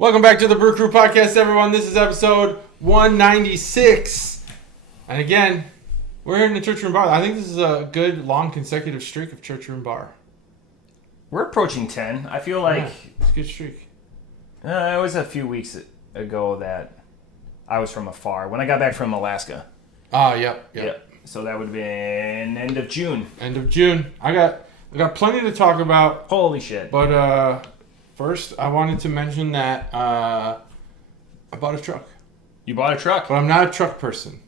Welcome back to the Brew Crew Podcast, everyone. This is episode 196. And again, we're here in the Church Room Bar. I think this is a good, long, consecutive streak of Church Room Bar. We're approaching 10. I feel like... Yeah, it's a good streak. It was a few weeks ago that I was from afar. When I got back from Alaska. Oh, yep. So that would have been end of June. End of June. I got plenty to talk about. Holy shit. But first, I wanted to mention that I bought a truck. You bought a truck? But I'm not a truck person.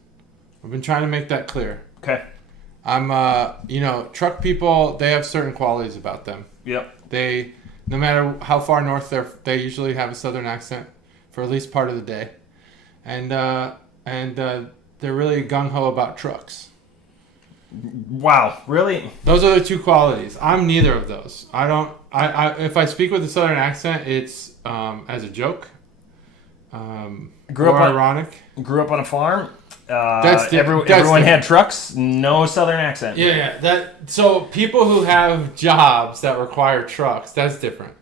I've been trying to make that clear. Okay. I'm, truck people, they have certain qualities about them. Yep. They, no matter how far north they usually have a southern accent for at least part of the day. And they're really gung-ho about trucks. Wow, really? Those are the two qualities. I'm neither of those. If I speak with a southern accent, it's as a joke. Ironic. Grew up on a farm. Everyone had trucks. No southern accent. Yeah. So people who have jobs that require trucks, that's different.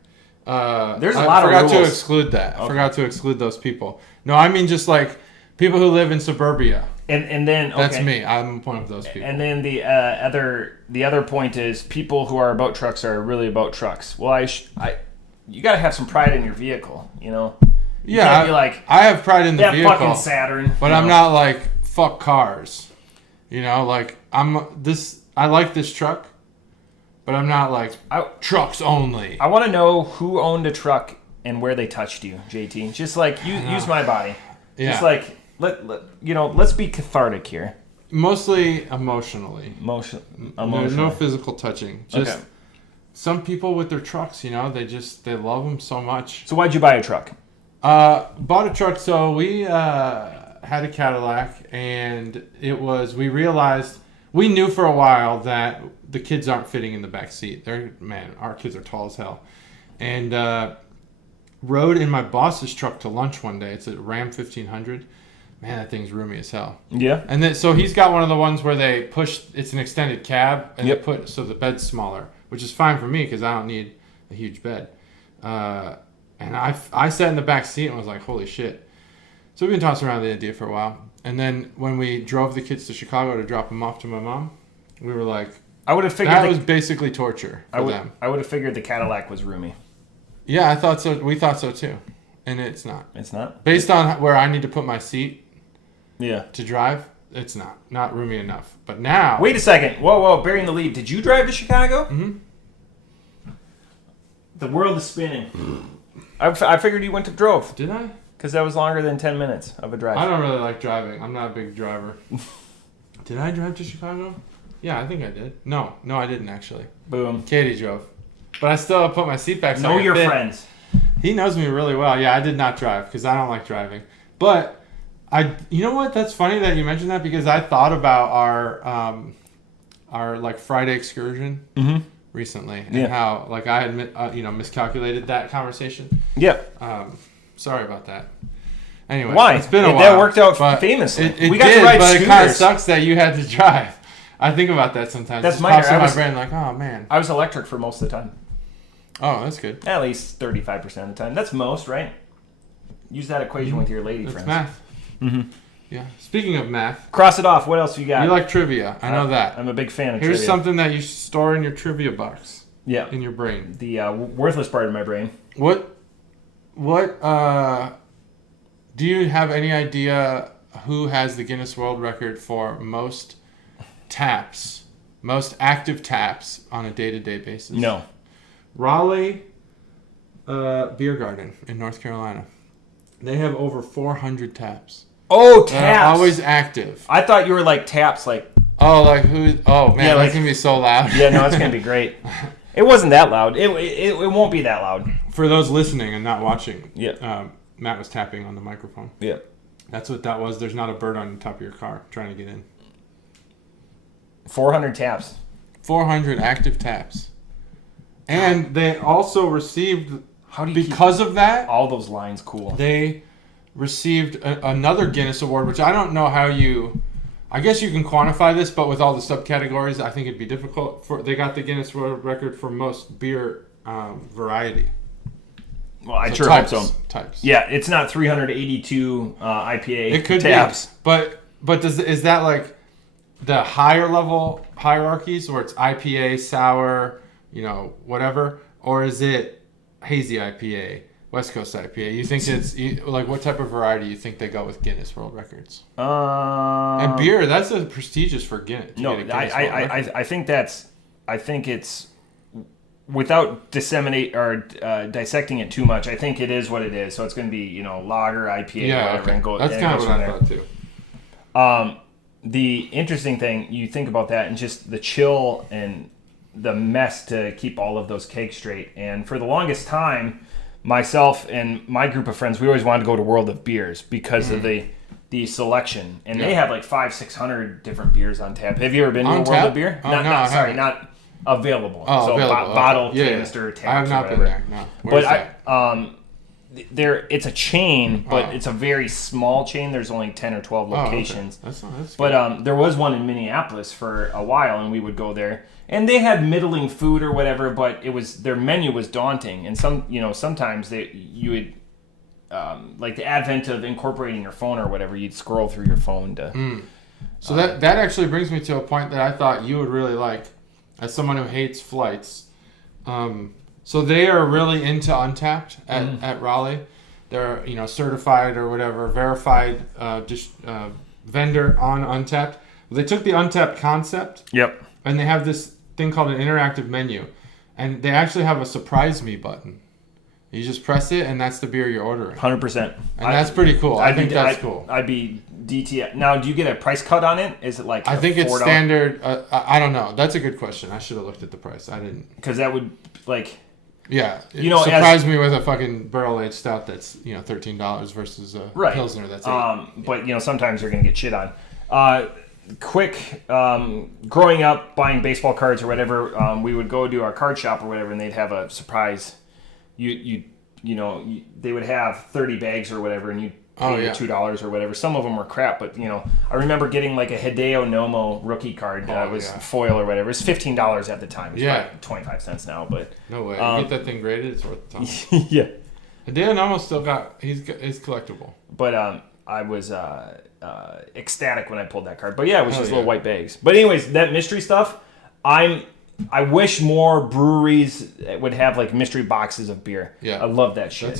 There's a lot of rules. I forgot to exclude that. Okay. I forgot to exclude those people. No, I mean just like people who live in suburbia. And then okay. That's me. I'm one of those people. And then the other point is people who are about trucks are really about trucks. Well, you got to have some pride in your vehicle, you know. You can't be like, I have pride in the vehicle. Fucking Saturn. But I'm not like fuck cars. You know, like I like this truck, but I'm not like trucks only. I want to know who owned a truck and where they touched you, JT. Just like use my body. Yeah. Just like let's be cathartic here. Mostly emotionally. Emotionally. No physical touching. Just some people with their trucks, you know, they love them so much. So why'd you buy a truck? Bought a truck. So we had a Cadillac, and we realized we knew for a while that the kids aren't fitting in the back seat. Our kids are tall as hell, and rode in my boss's truck to lunch one day. It's a Ram 1500. Man, that thing's roomy as hell. Yeah. And then so he's got one of the ones where they push. It's an extended cab, and they put so the bed's smaller, which is fine for me because I don't need a huge bed. And I sat in the back seat and was like, holy shit. So we've been tossing around the idea for a while. And then when we drove the kids to Chicago to drop them off to my mom, we were like, I would have figured that was basically torture for them. I would have figured the Cadillac was roomy. Yeah, I thought so. We thought so too. And it's not. It's not? Based on where I need to put my seat to drive, it's not roomy enough. But now... Wait a second. Whoa, burying the lead. Did you drive to Chicago? Mm-hmm. The world is spinning. I figured you went to drove. Did I? Because that was longer than 10 minutes of a drive. I don't really like driving. I'm not a big driver. Did I drive to Chicago? Yeah, I think I did. No, I didn't actually. Boom. Katie drove. But I still put my seat back. Know your friends. He knows me really well. Yeah, I did not drive because I don't like driving. But you know what? That's funny that you mentioned that because I thought about our like Friday excursion. Mm-hmm. Recently, and how like I had miscalculated that conversation. Yep. Sorry about that. Anyway, why? It's been a while. That worked out famously. We got to ride scooters. But it kind of sucks that you had to drive. I think about that sometimes. That's minor. My brain like, oh man. I was electric for most of the time. Oh, that's good. At least 35% of the time. That's most, right? Use that equation with your lady friends. Math. Mm-hmm. Yeah. Speaking of math. Cross it off. What else you got? You like trivia. I know that. I'm a big fan of trivia. Here's something that you store in your trivia box. Yeah. In your brain. The worthless part of my brain. What do you have any idea who has the Guinness World Record for most active taps on a day-to-day basis? No. Raleigh Beer Garden in North Carolina. They have over 400 taps. Oh, taps. Always active. I thought you were like taps, like... Oh, like who? Oh, man, that's going to be so loud. Yeah, no, it's going to be great. It wasn't that loud. It won't be that loud. For those listening and not watching, Matt was tapping on the microphone. Yeah. That's what that was. There's not a bird on the top of your car trying to get in. 400 taps. 400 active taps. And they also received, because of that... All those lines cool. They received another Guinness Award, which I don't know how you... I guess you can quantify this, but with all the subcategories, I think it'd be difficult. They got the Guinness World Record for most beer variety. Well, I So sure types, hope so. Types. Yeah, it's not 382 IPA It could taps. be, but is that like the higher level hierarchies where it's IPA, sour, whatever, or is it hazy IPA, West Coast IPA? You think it's like what type of variety you think they go with Guinness World Records? And beer, that's a prestigious for Guinness. No, I think it's without dissecting it too much. I think it is what it is. So it's going to be lager, IPA, whatever, okay. and go. That's kind of what I thought too. The interesting thing, you think about that and just the chill and the mess to keep all of those kegs straight. And for the longest time, myself and my group of friends, we always wanted to go to World of Beers because of the selection. And they have like 500-600 different beers on tap. Have you ever been to a World of Beer? Oh, not available. Oh, so available. Bottle, Yeah, canister, taps, I have not been there. No. Where's that? It's a chain, but it's a very small chain. There's only 10 or 12 locations. Okay. That's but there was one in Minneapolis for a while, and we would go there. And they had middling food or whatever, but their menu was daunting. And sometimes you would like the advent of incorporating your phone or whatever, you'd scroll through your phone to. So that actually brings me to a point that I thought you would really like, as someone who hates flights. So they are really into Untapped at Raleigh. They're certified or whatever, verified vendor on Untapped. They took the Untapped concept. Yep. And they have this thing called an interactive menu, and they actually have a surprise me button. You just press it, and that's the beer you're ordering. 100%. And that's pretty cool. I think that's cool. I'd be DTF. Now, do you get a price cut on it? Is it like I think it's standard. I don't know. That's a good question. I should have looked at the price. I didn't. Because that would Yeah, surprised me with a fucking barrel-aged stout that's $13 versus a Pilsner that's $8. But sometimes you're gonna get shit on. Quick, growing up buying baseball cards or whatever, we would go to our card shop or whatever, and they'd have a surprise. They would have 30 bags or whatever, and you pay $2 or whatever. Some of them were crap, but I remember getting like a Hideo Nomo rookie card that was foil or whatever. It was $15 at the time. It's like 25 cents now, but no way. You get that thing graded, it's worth the time. Yeah. Hideo Nomo still he's collectible. But I was ecstatic when I pulled that card. But yeah, it was just little white bags. But anyways, that mystery stuff, I wish more breweries would have like mystery boxes of beer. Yeah. I love that shit.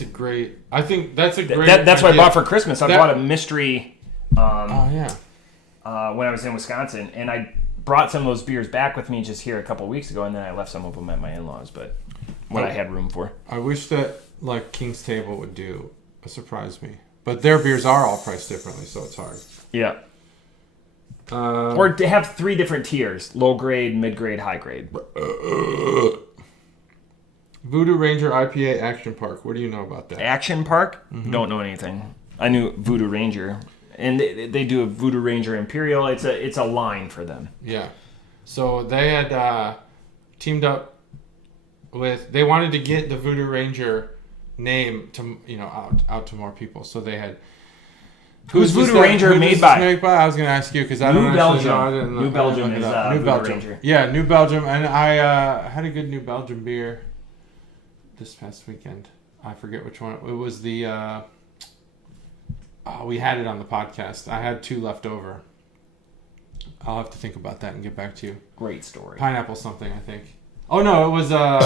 I think that's a great That's what I bought for Christmas. I bought a mystery when I was in Wisconsin, and I brought some of those beers back with me just here a couple of weeks ago, and then I left some of them at my in-laws, but what I had room for. I wish that like King's Table would do a surprise me. But their beers are all priced differently, so it's hard. Yeah. Or to have 3 different tiers: low grade, mid grade, high grade. Voodoo Ranger IPA Action Park. What do you know about that? Action Park? Mm-hmm. Don't know anything. I knew Voodoo Ranger, and they do a Voodoo Ranger Imperial. It's a line for them. Yeah. So they had teamed up with. They wanted to get the Voodoo Ranger name to out to more people. So they had. Who's Voodoo Ranger made by? I was going to ask you because I don't actually know. I didn't know. New Belgium is New Belgium. Ranger. Yeah, New Belgium, and I had a good New Belgium beer this past weekend. I forget which one. It was the. We had it on the podcast. I had 2 left over. I'll have to think about that and get back to you. Great story. Pineapple something, I think. Oh no, it was a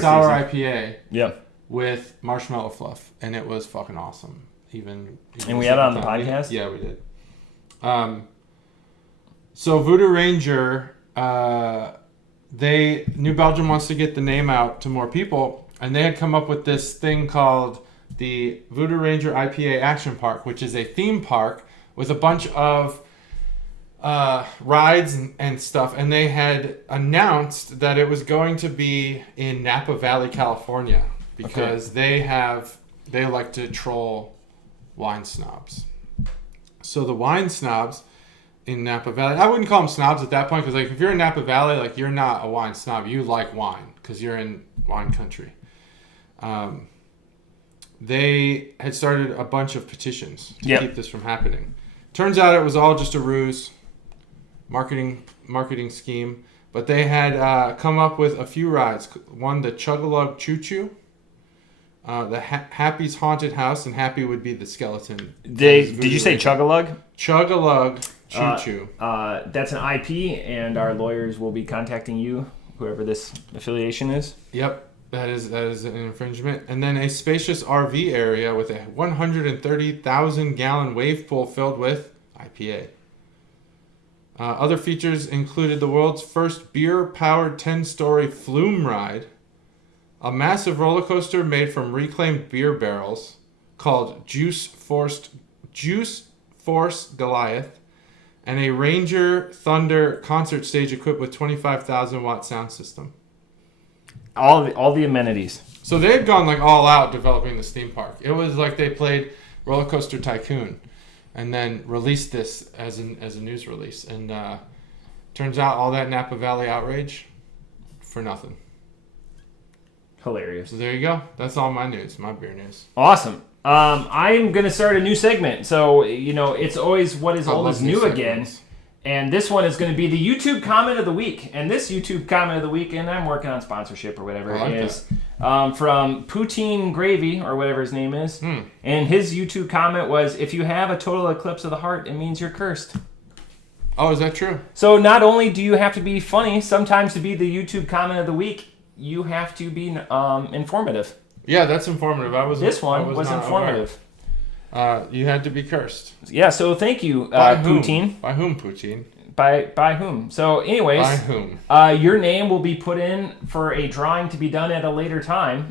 sour IPA. Yeah. With marshmallow fluff, and it was fucking awesome. Even and we had it on the podcast? Yeah, we did. So Voodoo Ranger, New Belgium wants to get the name out to more people, and they had come up with this thing called the Voodoo Ranger IPA Action Park, which is a theme park with a bunch of rides and stuff, and they had announced that it was going to be in Napa Valley, California, because they like to troll wine snobs. So the wine snobs in Napa Valley, I wouldn't call them snobs at that point, because like if you're in Napa Valley, like you're not a wine snob, you like wine because you're in wine country. They had started a bunch of petitions to keep this from happening. Turns out it was all just a ruse, marketing scheme. But they had come up with a few rides. One, the Chuggalo Choo Choo. The Happy's Haunted House, and Happy would be the skeleton. Did you say Chuggalug? Chuggalug. Choo-choo. That's an IP, and our lawyers will be contacting you, whoever this affiliation is. Yep. That is an infringement. And then a spacious RV area with a 130,000 gallon wave pool filled with IPA. Other features included the world's first beer-powered 10-story flume ride, a massive roller coaster made from reclaimed beer barrels called Juice Force Goliath, and a Ranger Thunder concert stage equipped with 25,000 watt sound system. All the amenities. So they had gone like all out developing this theme park. It was like they played Roller Coaster Tycoon, and then released this as a news release. And turns out all that Napa Valley outrage for nothing. Hilarious. So there you go. That's all my news, my beer news. Awesome. I'm gonna start a new segment. So it's always what is old is new again. And this one is going to be the YouTube comment of the week. And this YouTube comment of the week, and I'm working on sponsorship or whatever, is from Poutine Gravy, or whatever his name is. And his YouTube comment was, if you have a total eclipse of the heart, it means you're cursed. Oh, is that true? So not only do you have to be funny, sometimes to be the YouTube comment of the week, you have to be informative. Yeah, that's informative. This one was informative. You had to be cursed. Yeah, so thank you, Poutine. By whom, Poutine? By whom? So anyways, by whom? Your name will be put in for a drawing to be done at a later time,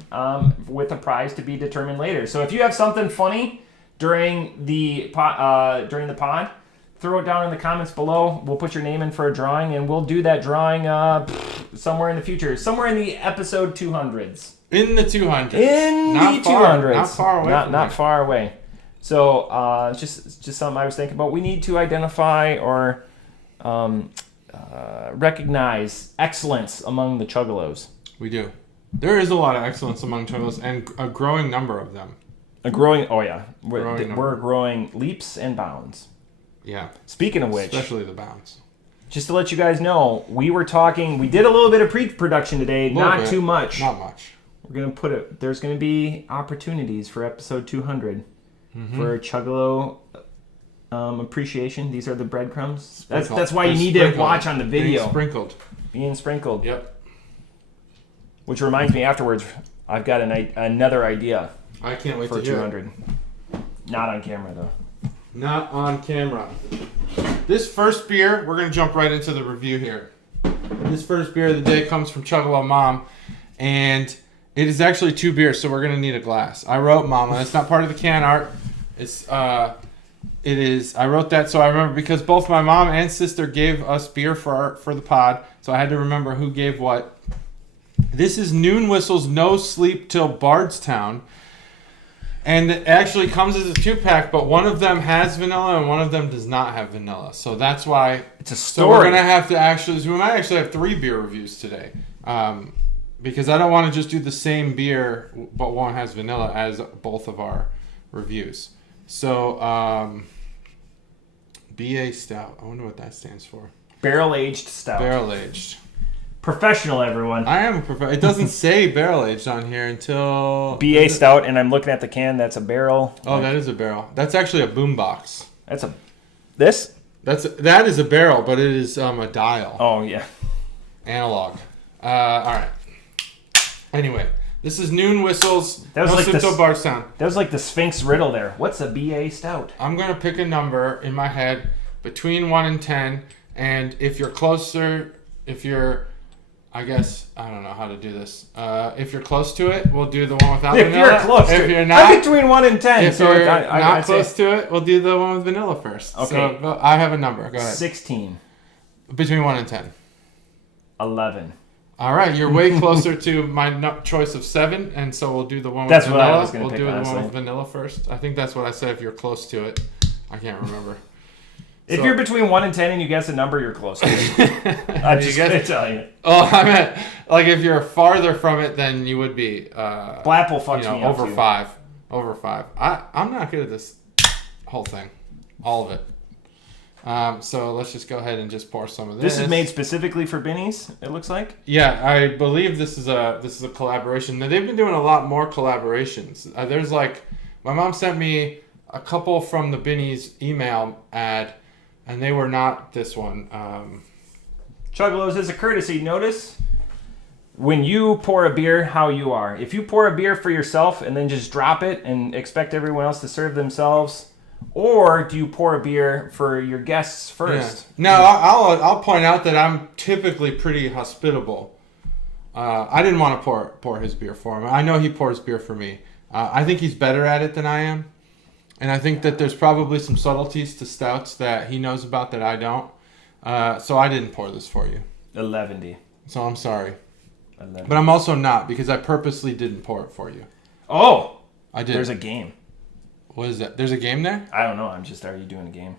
with a prize to be determined later. So if you have something funny during the pod, throw it down in the comments below. We'll put your name in for a drawing, and we'll do that drawing somewhere in the future, somewhere in the episode 200s. In the 200s. Not 200s. Not far away. Not far away. So just something I was thinking about. We need to identify or recognize excellence among the Chuggalos. We do. There is a lot of excellence among Chuggalos, and a growing number of them. We're growing leaps and bounds. Yeah. Speaking of which, especially the bounds. Just to let you guys know, we did a little bit of pre-production today, not too much. Not much. We're going to put it, there's going to be opportunities for episode 200 for Chuggalo appreciation. These are the breadcrumbs. That's why you need to watch on the video. Being sprinkled. Yep. Which reminds me, afterwards, I've got another idea. I can't wait for to hear 200. Not on camera, though. Not on camera. This first beer, we're going to jump right into the review here. This first beer of the day comes from Chuggalo Mom, and it is actually 2 beers, so we're going to need a glass. I wrote Mama. It's not part of the can art. I wrote that so I remember, because both my mom and sister gave us beer for the pod, so I had to remember who gave what. This is Noon Whistle's No Sleep Till Bardstown. And it actually comes as a 2-pack, but one of them has vanilla and one of them does not have vanilla. So that's why it's a story. So we're gonna have to we might actually have 3 beer reviews today, because I don't want to just do the same beer, but one has vanilla as both of our reviews. So BA Stout. I wonder what that stands for. Barrel aged stout. Barrel aged. Professional, everyone. I am a professional. It doesn't say barrel aged on here until BA Stout, and I'm looking at the can. That's a barrel. Oh, that is a barrel. That's actually a boombox. That is a barrel, but it is a dial. Oh yeah. Analog. All right. Anyway, this is Noon Whistles. That was like the Bardstown. That was like the Sphinx riddle there. What's a BA Stout? I'm gonna pick a number in my head between 1 and 10, and if you're closer, I guess, I don't know how to do this. If you're close to it, we'll do the one without vanilla. If you're close to it. If you're not, I'm between 1 and 10. If you're not close to it, we'll do the one with vanilla first. Okay. So I have a number. Go ahead. 16. Between 1 and 10. 11. All right, you're way closer to my choice of 7, and so we'll do the one with that's vanilla. What I was gonna pick, do honestly. the one with vanilla first. I think that's what I said. If you're close to it, I can't remember. If you're between 1 and 10 and you guess a number, you're close to it. I'm just going to tell you. Oh, I meant, like, if you're farther from it, then you would be... Blapple fucks me up, over too. 5. Over 5. I'm not good at this whole thing. All of it. So let's just go ahead and just pour some of this. This is made specifically for Binny's, it looks like. Yeah, I believe this is a collaboration. Now, they've been doing a lot more collaborations. There's like, my mom sent me a couple from the Binny's email ad, and they were not this one. Chuggalos, as a courtesy, notice when you pour a beer, how you are. If you pour a beer for yourself and then just drop it and expect everyone else to serve themselves, or do you pour a beer for your guests first? Yeah. Now, I'll point out that I'm typically pretty hospitable. I didn't want to pour his beer for him. I know he pours beer for me. I think he's better at it than I am. And I think that there's probably some subtleties to stouts that he knows about that I don't. So I didn't pour this for you. 11. So I'm sorry. 11. But I'm also not, because I purposely didn't pour it for you. Oh! I did. There's a game. What is that? There's a game there? I don't know. Are you doing a game?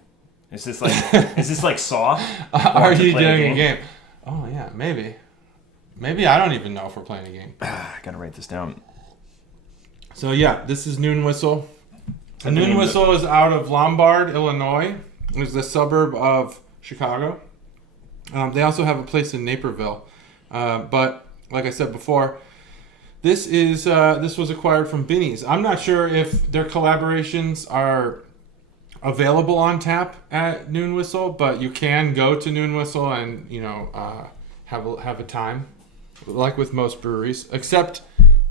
Is this like Saw? Are you doing a game? Oh, yeah, maybe. Maybe I don't even know if we're playing a game. I gotta write this down. So, yeah, this is Noon Whistle. The Noon Whistle is out of Lombard, Illinois. It's the suburb of Chicago. They also have a place in Naperville. But, like I said before, this was acquired from Binny's. I'm not sure if their collaborations are available on tap at Noon Whistle, but you can go to Noon Whistle and have a time, like with most breweries. Except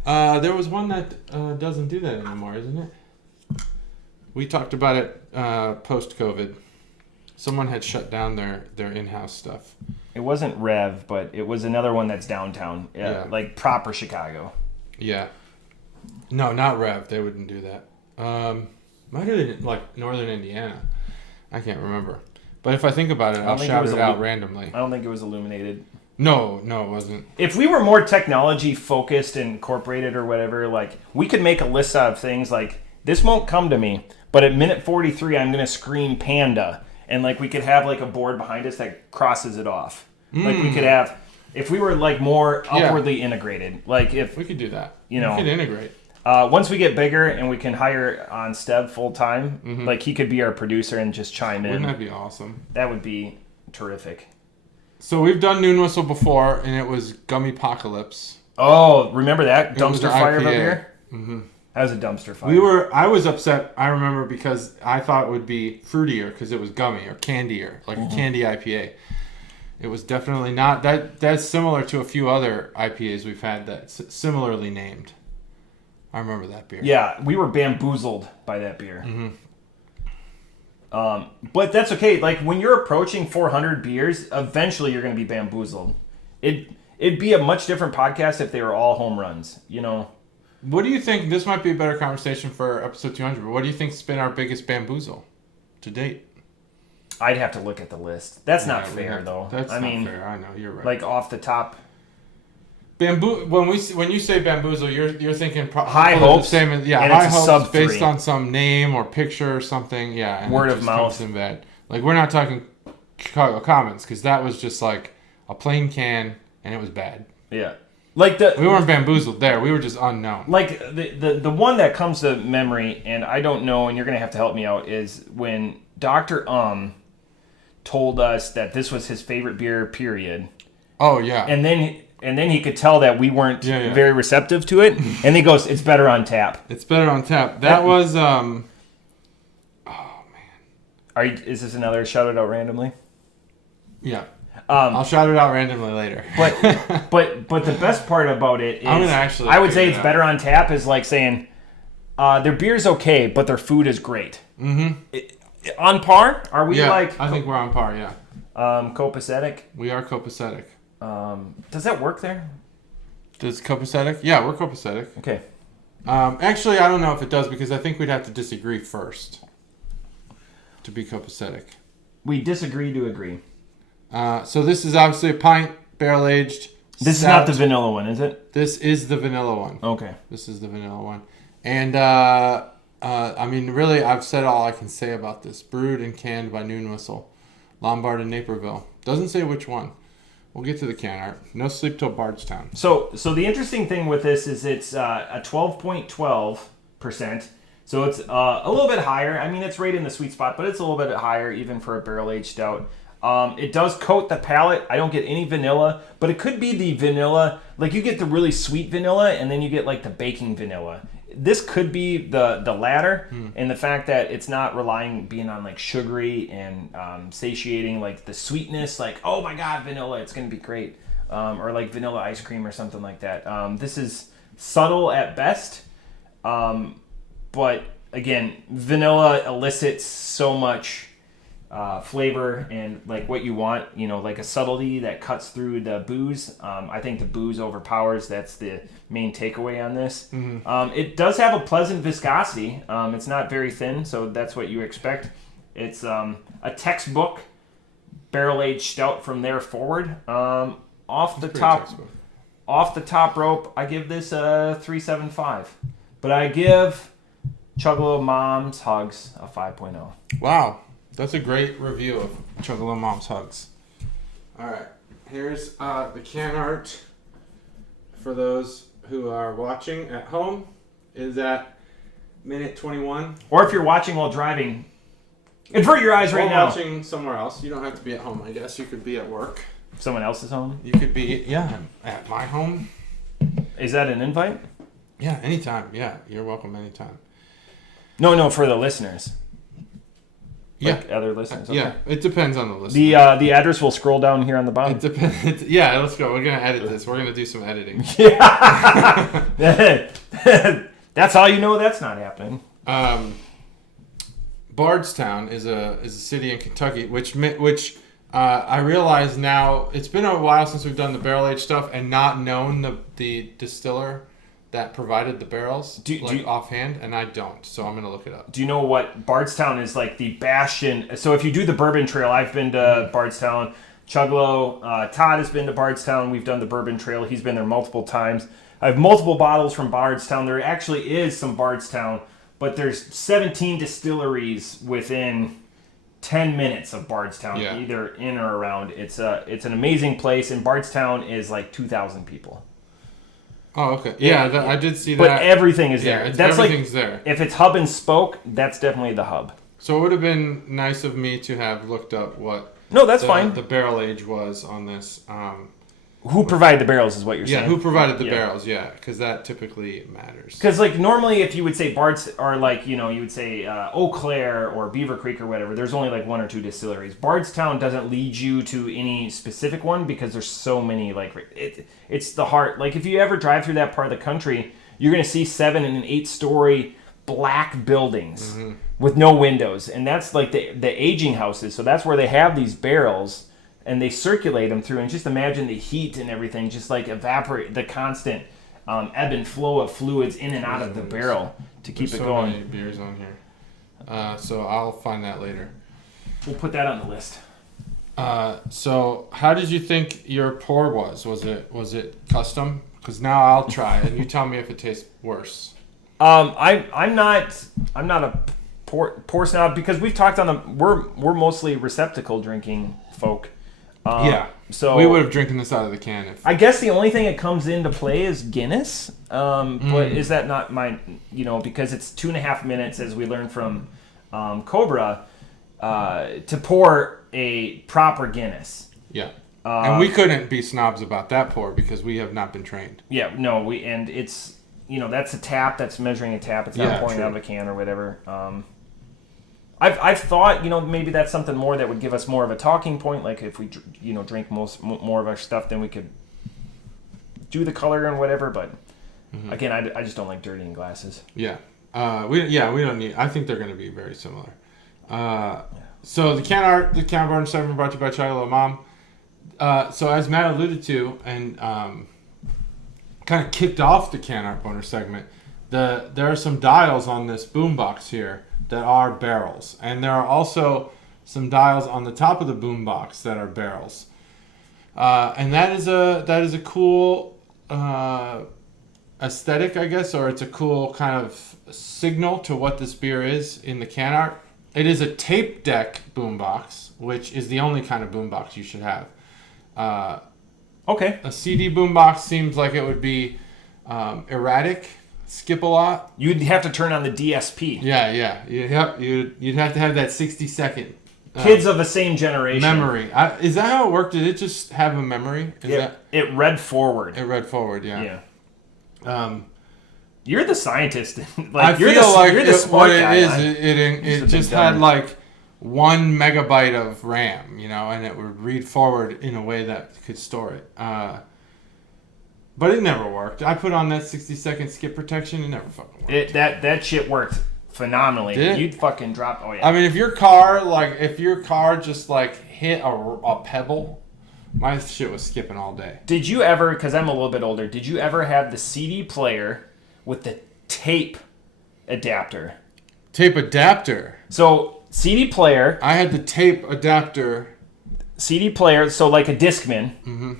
there was one that doesn't do that anymore, isn't it? We talked about it post-COVID. Someone had shut down their in-house stuff. It wasn't Rev, but it was another one that's downtown, like proper Chicago. Yeah. No, not Rev. They wouldn't do that. Might have been like Northern Indiana. I can't remember. But if I think about it, I'll shout it out randomly. I don't think it was Illuminated. No, it wasn't. If we were more technology focused and incorporated or whatever, like we could make a list out of things like this won't come to me, but at minute 43 I'm gonna scream Panda, and like we could have like a board behind us that crosses it off. Like we could have, if we were like more upwardly integrated, like if we could do that, we could integrate. Once we get bigger and we can hire on Steb full time, like he could be our producer and just chime in. Wouldn't that be awesome? That would be terrific. So we've done Noon Whistle before, and it was Gummy Apocalypse. Oh, remember that dumpster fire of a beer? Mm-hmm. That was a dumpster fire. I was upset. I remember because I thought it would be fruitier because it was gummy or candier, like a candy IPA. It was definitely not. That's similar to a few other IPAs we've had that's similarly named. I remember that beer. Yeah, we were bamboozled by that beer. But that's okay. Like when you're approaching 400 beers, eventually you're going to be bamboozled. It'd be a much different podcast if they were all home runs. What do you think? This might be a better conversation for episode 200. But what do you think's been our biggest bamboozle to date? I'd have to look at the list. That's not fair, though. That's not fair. I know, you're right. Like off the top. When you say bamboozle, you're thinking high hopes. Same as, high hopes based on some name or picture or something. Yeah, and word of mouth. In bed. Like we're not talking Chicago Commons because that was just like a plain can and it was bad. Yeah. We weren't bamboozled there. We were just unknown. Like the one that comes to memory, and I don't know, and you're gonna have to help me out, is when Dr. Told us that this was his favorite beer, period. Oh yeah. And then he could tell that we weren't very receptive to it, and he goes, "It's better on tap." It's better on tap. That was oh man. Is this another shout it out randomly? Yeah. I'll shout it out randomly later. But the best part about it is I would say it's better on tap is like saying their beer's okay, but their food is great. On par? Are we like? I think we're on par. Yeah. Copacetic. We are copacetic. Does that work there? Does copacetic? Yeah, we're copacetic. Okay. Actually, I don't know if it does because I think we'd have to disagree first to be copacetic. We disagree to agree. So this is obviously a pint, barrel aged. This is not the vanilla one, is it? This is the vanilla one. Okay. This is the vanilla one, and I mean, really, I've said all I can say about this. Brewed and canned by Noon Whistle, Lombard and Naperville. Doesn't say which one. We'll get to the can art. No Sleep Til Bardstown. So the interesting thing with this is it's a 12.12%. So it's a little bit higher. I mean, it's right in the sweet spot, but it's a little bit higher even for a barrel-aged stout. It does coat the palate. I don't get any vanilla, but it could be the vanilla. Like you get the really sweet vanilla, and then you get like the baking vanilla. This could be the latter, and the fact that it's not being on like sugary and satiating, like the sweetness, like, oh my God, vanilla, it's going to be great. Or like vanilla ice cream or something like that. This is subtle at best, but again, vanilla elicits so much flavor and like what you want, like a subtlety that cuts through the booze. I think the booze overpowers. That's the main takeaway on this. It does have a pleasant viscosity. It's not very thin, so that's what you expect. It's a textbook barrel-aged stout from there forward. Off the top rope, I give this a 3.75, but I give Chuggalo Mom's Hugs a 5.0. Wow. That's a great review of Chuggalo Mom's Hugs. All right, here's the can art for those who are watching at home. Is at minute 21. Or if you're watching while driving, invert your eyes right now. Watching somewhere else. You don't have to be at home, I guess. You could be at work. Someone else's home? You could be, at my home. Is that an invite? Yeah, anytime. Yeah, you're welcome anytime. No, for the listeners. Like other listeners. Okay. Yeah, it depends on the listener. The address will scroll down here on the bottom. It depends. Yeah, let's go. We're gonna edit this. We're gonna do some editing. Yeah. That's how you know that's not happening. Bardstown is a city in Kentucky, which I realize now it's been a while since we've done the barrel aged stuff and not known the distiller that provided the barrels offhand, and I don't, so I'm going to look it up. Do you know what Bardstown is like the bastion? So if you do the Bourbon Trail, I've been to Bardstown. Chuggalo, Todd has been to Bardstown. We've done the Bourbon Trail. He's been there multiple times. I have multiple bottles from Bardstown. There actually is some Bardstown, but there's 17 distilleries within 10 minutes of Bardstown, either in or around. It's an amazing place, and Bardstown is like 2,000 people. Oh, okay. Yeah, I did see that. But everything is there. That's everything's there. If it's hub and spoke, that's definitely the hub. So it would have been nice of me to have looked up what fine. The barrel age was on this. Who provided the barrels is what you're saying. Yeah, who provided the barrels, because that typically matters. Because like normally if you would say or like, you would say Eau Claire or Beaver Creek or whatever, there's only like one or two distilleries. Bardstown doesn't lead you to any specific one because there's so many, like it's the heart. Like if you ever drive through that part of the country, you're going to see 7 and 8 story black buildings with no windows. And that's like the aging houses. So that's where they have these barrels. And they circulate them through, and just imagine the heat and everything, just like evaporate the constant ebb and flow of fluids in and out of the barrel to keep it going. There's so many beers on here, so I'll find that later. We'll put that on the list. So how did you think your pour was? Was it custom? Because now I'll try, and you tell me if it tastes worse. I'm not a pour snob because we've talked on we're mostly receptacle drinking folk. So we would have drinking this out of the can. I guess the only thing that comes into play is Guinness. But is that not because it's 2.5 minutes, as we learned from Cobra, to pour a proper Guinness. Yeah. And we couldn't be snobs about that pour because we have not been trained. Yeah, no, and it's, that's a tap, that's measuring a tap. It's not pouring out of a can or whatever. I've thought, maybe that's something more that would give us more of a talking point. Like if we, drink more of our stuff, then we could do the color and whatever. But again, I just don't like dirtying glasses. Yeah. We don't need. I think they're going to be very similar. So the can art, the can burn segment brought to you by Chuggalo Mom. So as Matt alluded to, and kind of kicked off the can art boner segment, there are some dials on this boombox here that are barrels, and there are also some dials on the top of the boombox that are barrels, and that is a cool aesthetic, I guess, or it's a cool kind of signal to what this beer is in the can art. It is a tape deck boombox, which is the only kind of boombox you should have. Okay. A CD boombox seems like it would be erratic. skip a lot. You'd have to turn on the DSP. Yeah. You'd have to have that 60-second. Kids of the same generation. Memory. Is that how it worked? Did it just have a memory? It read forward. It read forward, yeah. You're the scientist. Like, you're the smart guy. It just had like 1 megabyte of RAM, and it would read forward in a way that could store it. But it never worked. I put on that 60-second skip protection. It never fucking worked. That shit worked phenomenally. Did it? You'd fucking drop. Oh yeah. I mean, if your car just like hit a pebble, my shit was skipping all day. Did you ever? Because I'm a little bit older. Did you ever have the CD player with the tape adapter? Tape adapter. So CD player. I had the tape adapter. CD player. So like a Discman. Mm-hmm.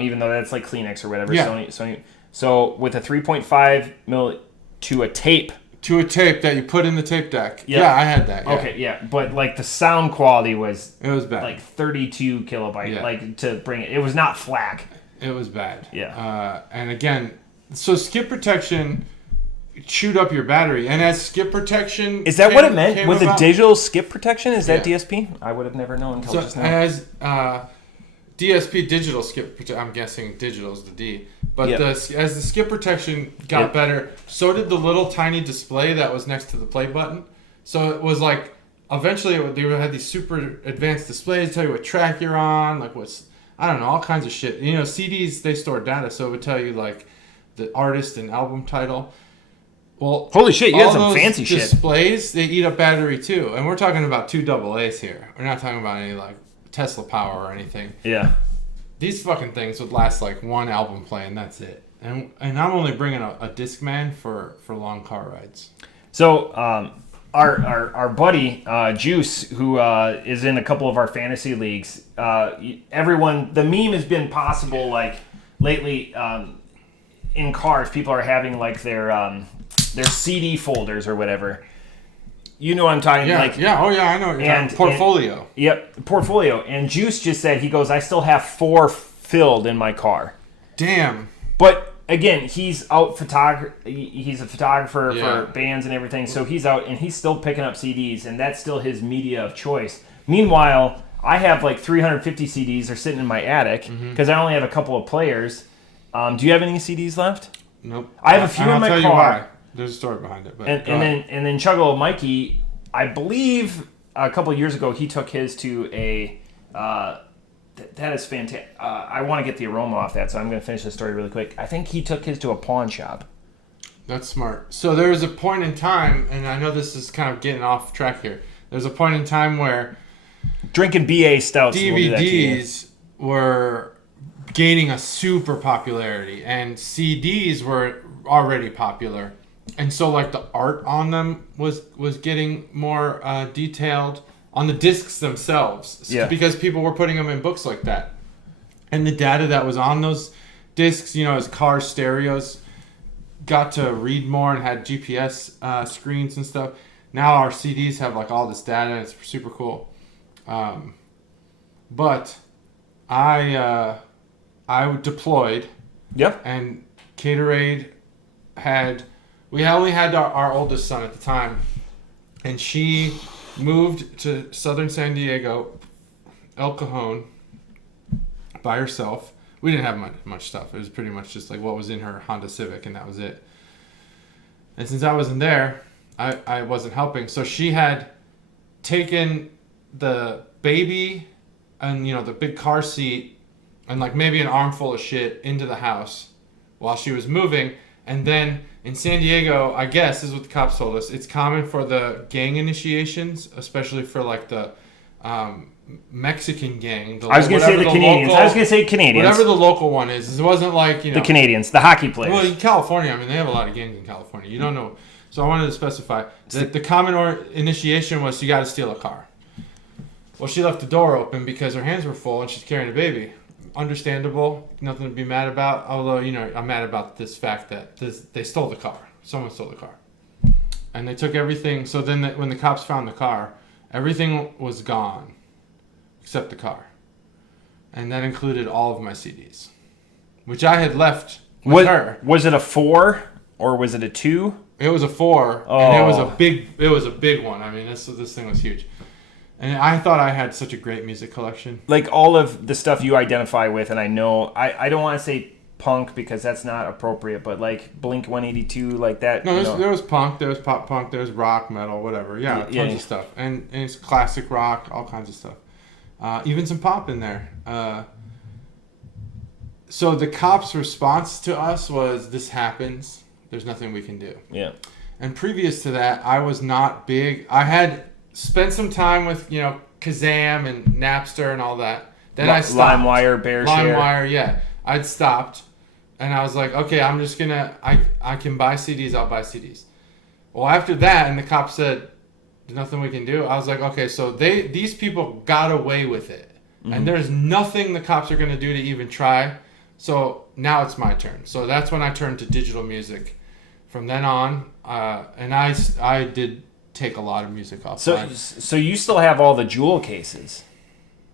Even though that's like Kleenex or whatever. Yeah. Sony. So with a 3.5 mil to a tape. To a tape that you put in the tape deck. Yep. Yeah, I had that. Yeah. Okay, yeah. But like the sound quality it was bad. Like 32 kilobyte. Like to bring it. It was not FLAC. It was bad. Yeah. And again, so skip protection chewed up your battery. And as skip protection is that what it meant? Was it digital skip protection? Is that DSP? I would have never known until just now. As DSP digital skip protection, I'm guessing digital is the D. But as the skip protection got better, so did the little tiny display that was next to the play button. So it was like, eventually they had these super advanced displays, tell you what track you're on, like all kinds of shit. CDs, they store data, so it would tell you like the artist and album title. Well, holy shit, you had some fancy shit. Displays, they eat up battery too. And we're talking about 2 AA's here. We're not talking about any like Tesla power or anything. Yeah. These fucking things would last like 1 album play and that's it. And I'm only bringing a Discman for long car rides. So our buddy Juice, who is in a couple of our fantasy leagues, the meme has been possible like lately in cars. People are having like their CD folders or whatever. You know what I'm talking about? I know. And portfolio. Portfolio. And Juice just said, he goes, I still have 4 filled in my car. Damn. But again, he's out he's a photographer for bands and everything, so he's out and he's still picking up CDs, and that's still his media of choice. Meanwhile, I have like 350 CDs. They're sitting in my attic because I only have a couple of players. Do you have any CDs left? Nope. I have a few in my car. I'll tell you why. There's a story behind it. But and then Chuggalo Mikey, I believe a couple of years ago, he took his to a. That is fantastic. I want to get the aroma off that, so I'm going to finish the story really quick. I think he took his to a pawn shop. That's smart. So there was a point in time, and I know this is kind of getting off track here. There's a point in time where drinking BA stouts DVDs were gaining a super popularity, and CDs were already popular. And so, like, the art on them was getting more detailed on the discs themselves. Because people were putting them in books like that. And the data that was on those discs, as car stereos got to read more and had GPS screens and stuff. Now our CDs have, like, all this data, and it's super cool. But I deployed. Yep. And Caterade we only had our oldest son at the time, and she moved to southern San Diego, El Cajon, by herself. We didn't have much stuff. It was pretty much just like what was in her Honda Civic, and that was it. And since I wasn't there, I wasn't helping. So she had taken the baby and, the big car seat and like maybe an armful of shit into the house while she was moving. And then in San Diego, I guess, this is what the cops told us, it's common for the gang initiations, especially for like the Mexican gang. I was going to say the Canadians. Whatever the local one is. It wasn't like, the Canadians, the hockey players. Well, in California, they have a lot of gangs in California. You don't know. So I wanted to specify that the common initiation was you got to steal a car. Well, she left the door open because her hands were full and she's carrying a baby. Understandable, nothing to be mad about. Although, I'm mad about this fact that they stole the car. Someone stole the car. And they took everything. So then when the cops found the car, everything was gone except the car. And that included all of my CDs, which I had left with her. Was it a 4 or was it a 2? It was a 4, and it was a big one. I mean, this thing was huge. And I thought I had such a great music collection. Like all of the stuff you identify with, and I know I don't want to say punk because that's not appropriate, but like Blink 182, like that. No, there was punk, there was pop punk, there was rock, metal, whatever. Yeah, tons of stuff. And it's classic rock, all kinds of stuff. Even some pop in there. So the cops' response to us was, "This happens. There's nothing we can do." Yeah. And previous to that, I was not big. I had spent some time with, Kazam and Napster and all that. Then I stopped. LimeWire, BearShare. LimeWire, yeah. I'd stopped. And I was like, okay, I'm just going to, I can buy CDs, I'll buy CDs. Well, after that, and the cop said, "There's nothing we can do." I was like, okay, so these people got away with it. Mm-hmm. And there's nothing the cops are going to do to even try. So now it's my turn. So that's when I turned to digital music. From then on, and I did take a lot of music off. So you still have all the jewel cases?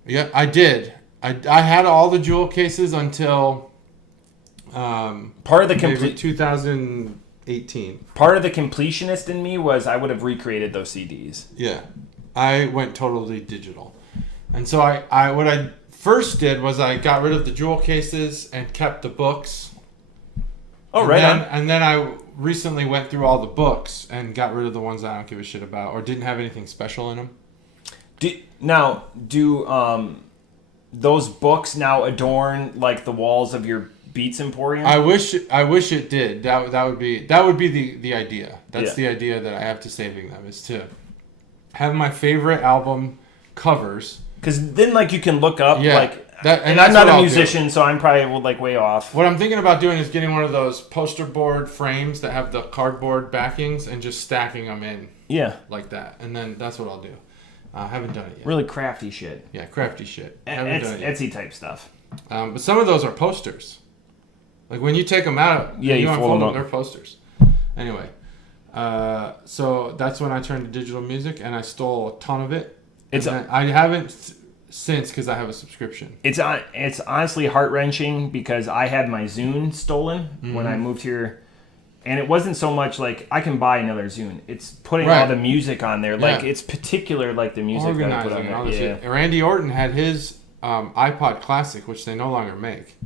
Yeah, I did. I had all the jewel cases until part of the 2018. Part of the completionist in me was I would have recreated those CDs. Yeah, I went totally digital, and so I what I first did was I got rid of the jewel cases and kept the books. Oh, right. And then I recently went through all the books and got rid of the ones I don't give a shit about or didn't have anything special in them. Do those books now adorn like the walls of your Beats Emporium? I wish it did. That would be the idea. That's the idea that I have to saving them, is to have my favorite album covers. Because then you can look up and I'm not a musician, so I'm probably way off. What I'm thinking about doing is getting one of those poster board frames that have the cardboard backings and just stacking them in. Yeah. Like that. And then that's what I'll do. I haven't done it yet. Really crafty shit. Yeah, crafty shit. Etsy type stuff. But some of those are posters. Like when you take them out, you unfold them, they're posters. Anyway, so that's when I turned to digital music, and I stole a ton of it. I haven't since because I have a subscription. It's honestly heart-wrenching because I had my Zune stolen when I moved here, and it wasn't so much like I can buy another Zune. It's putting all the music on there. Like it's particular, like the music that I put on there. Yeah. Randy Orton had his iPod Classic, which they no longer make,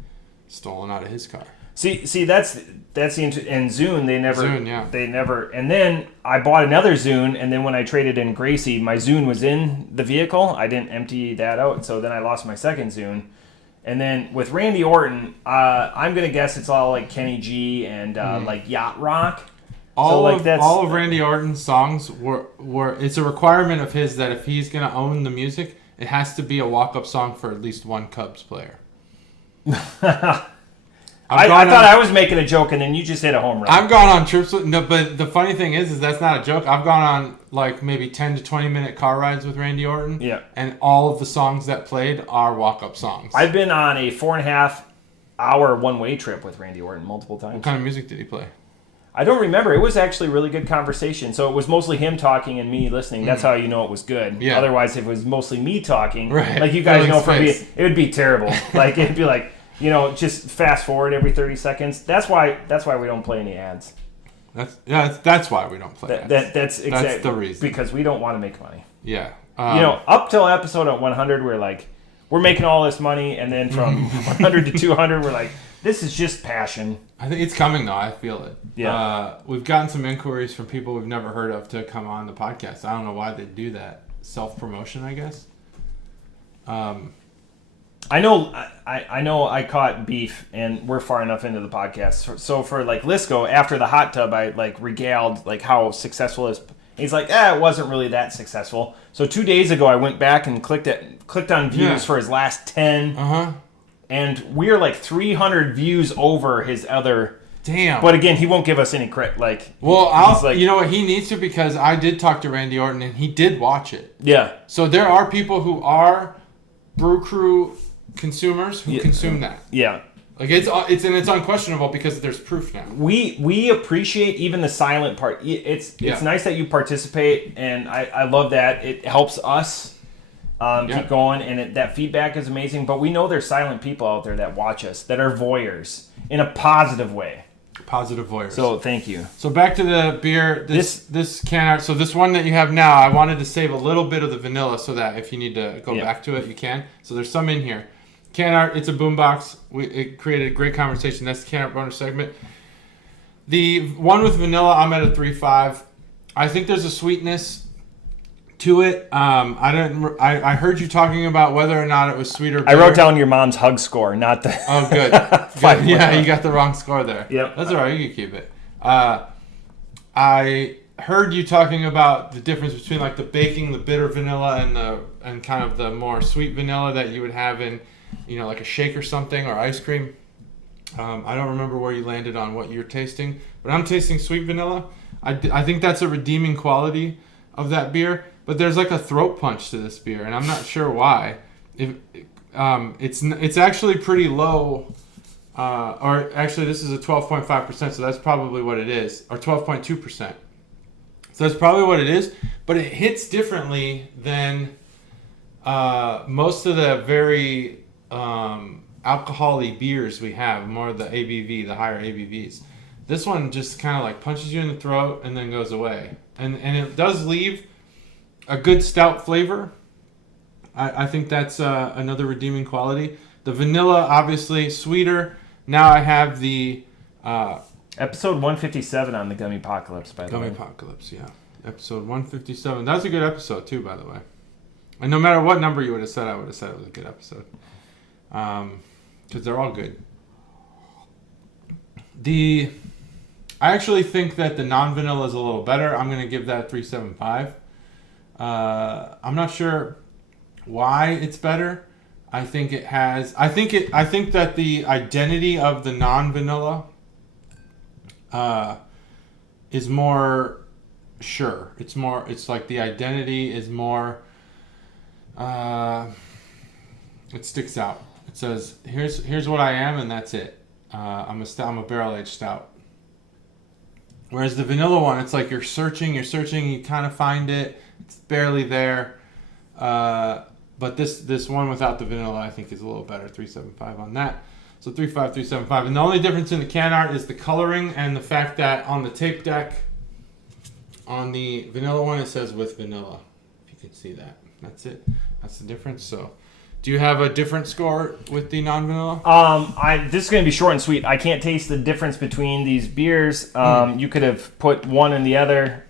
stolen out of his car. See that's the and Zune they never and then I bought another Zune, and then when I traded in Gracie, my Zune was in the vehicle. I didn't empty that out, so then I lost my second Zune. And then with Randy Orton, I'm gonna guess it's all like Kenny G and like yacht rock. All of Randy Orton's songs were it's a requirement of his that if he's gonna own the music, it has to be a walk-up song for at least one Cubs player. I thought I was making a joke, and then you just hit a home run. I've gone on trips but the funny thing is that's not a joke. I've gone on like maybe 10 to 20 minute car rides with Randy Orton. Yeah. And all of the songs that played are walk-up songs. I've been on a 4.5 hour one-way trip with Randy Orton multiple times. What kind of music did he play? I don't remember. It was actually really good conversation. So it was mostly him talking and me listening. That's how you know it was good. Yeah. Otherwise, if it was mostly me talking, like you guys know from me, it would be terrible. Like it'd be like, just fast forward every 30 seconds. That's why we don't play any ads. That's why we don't play ads. That's exactly that's the reason. Because we don't want to make money. Yeah. Up till episode 100, we're making all this money, and then from 100 to 200, we're like, this is just passion. I think it's coming though. I feel it. Yeah. We've gotten some inquiries from people we've never heard of to come on the podcast. I don't know why they do that. Self-promotion, I guess. I know I caught beef, and we're far enough into the podcast. So for Lisco, after the hot tub, I regaled how successful it is. He's like, it wasn't really that successful. So 2 days ago, I went back and clicked on views for his last 10. And we're 300 views over his other. Damn. But again, he won't give us any credit. You know what, he needs to, because I did talk to Randy Orton and he did watch it. Yeah. So there are people who are Brew Crew consumers who consume that. Yeah. It's unquestionable because there's proof now. We appreciate even the silent part. It's nice that you participate, and I love that. It helps us keep going, and that feedback is amazing. But we know there's silent people out there that watch us, that are voyeurs in a positive way. Positive voyeurs. So thank you. So back to the beer. This can art. So this one that you have now, I wanted to save a little bit of the vanilla so that if you need to go back to it, you can. So there's some in here. Can art. It's a boombox. It created a great conversation. That's the can art bonus segment. The one with vanilla, I'm at a 3.5. I think there's a sweetness to it. I heard you talking about whether or not it was sweet or bitter. I wrote down your mom's hug score, not the. Oh, good. Good. Yeah, you got the wrong score there. Yep. That's all right. You can keep it. I heard you talking about the difference between like the baking, the bitter vanilla, and kind of the more sweet vanilla that you would have in, like a shake or something or ice cream. I don't remember where you landed on what you're tasting, but I'm tasting sweet vanilla. I think that's a redeeming quality of that beer. But there's like a throat punch to this beer, and I'm not sure why. It's actually pretty low, or actually this is a 12.5%, so that's probably what it is, or 12.2%. So that's probably what it is, but it hits differently than most of the very alcohol-y beers we have, more of the ABV, the higher ABVs. This one just kind of like punches you in the throat and then goes away. And it does leave a good stout flavor. I think that's another redeeming quality. The vanilla, obviously, sweeter. Now I have the... Episode 157 on the Gummy Apocalypse, by the way. Gummy Apocalypse, yeah. Episode 157. That was a good episode, too, by the way. And no matter what number you would have said, I would have said it was a good episode. Because they're all good. I actually think that the non-vanilla is a little better. I'm going to give that 3.75. I'm not sure why it's better. I think that the identity of the non-vanilla is more sure. It's like the identity is more it sticks out. It says, here's what I am, and that's it. I'm a barrel-aged stout. Whereas the vanilla one, it's like you're searching, you kind of find it. It's barely there. But this one without the vanilla, I think, is a little better. 3.75 on that. So 3.5, 3.75. And the only difference in the can art is the coloring and the fact that on the tape deck, on the vanilla one, it says with vanilla. If you can see that. That's it. That's the difference. So do you have a different score with the non-vanilla? This is going to be short and sweet. I can't taste the difference between these beers. You could have put one and the other.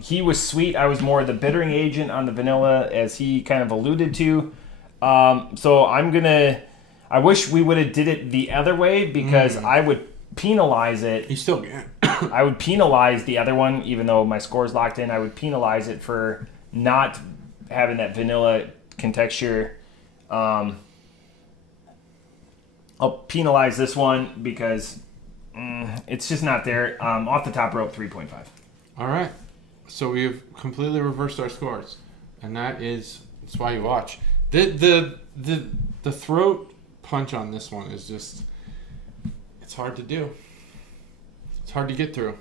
He was sweet. I was more the bittering agent on the vanilla, as he kind of alluded to. So I wish we would have did it the other way, because I would penalize it. You still can. I would penalize the other one, even though my score's locked in. I would penalize it for not having that vanilla contexture. I'll penalize this one because it's just not there. Off the top rope, 3.5. All right. So we've completely reversed our scores, and that's why you watch. The throat punch on this one is just, it's hard to do. It's hard to get through.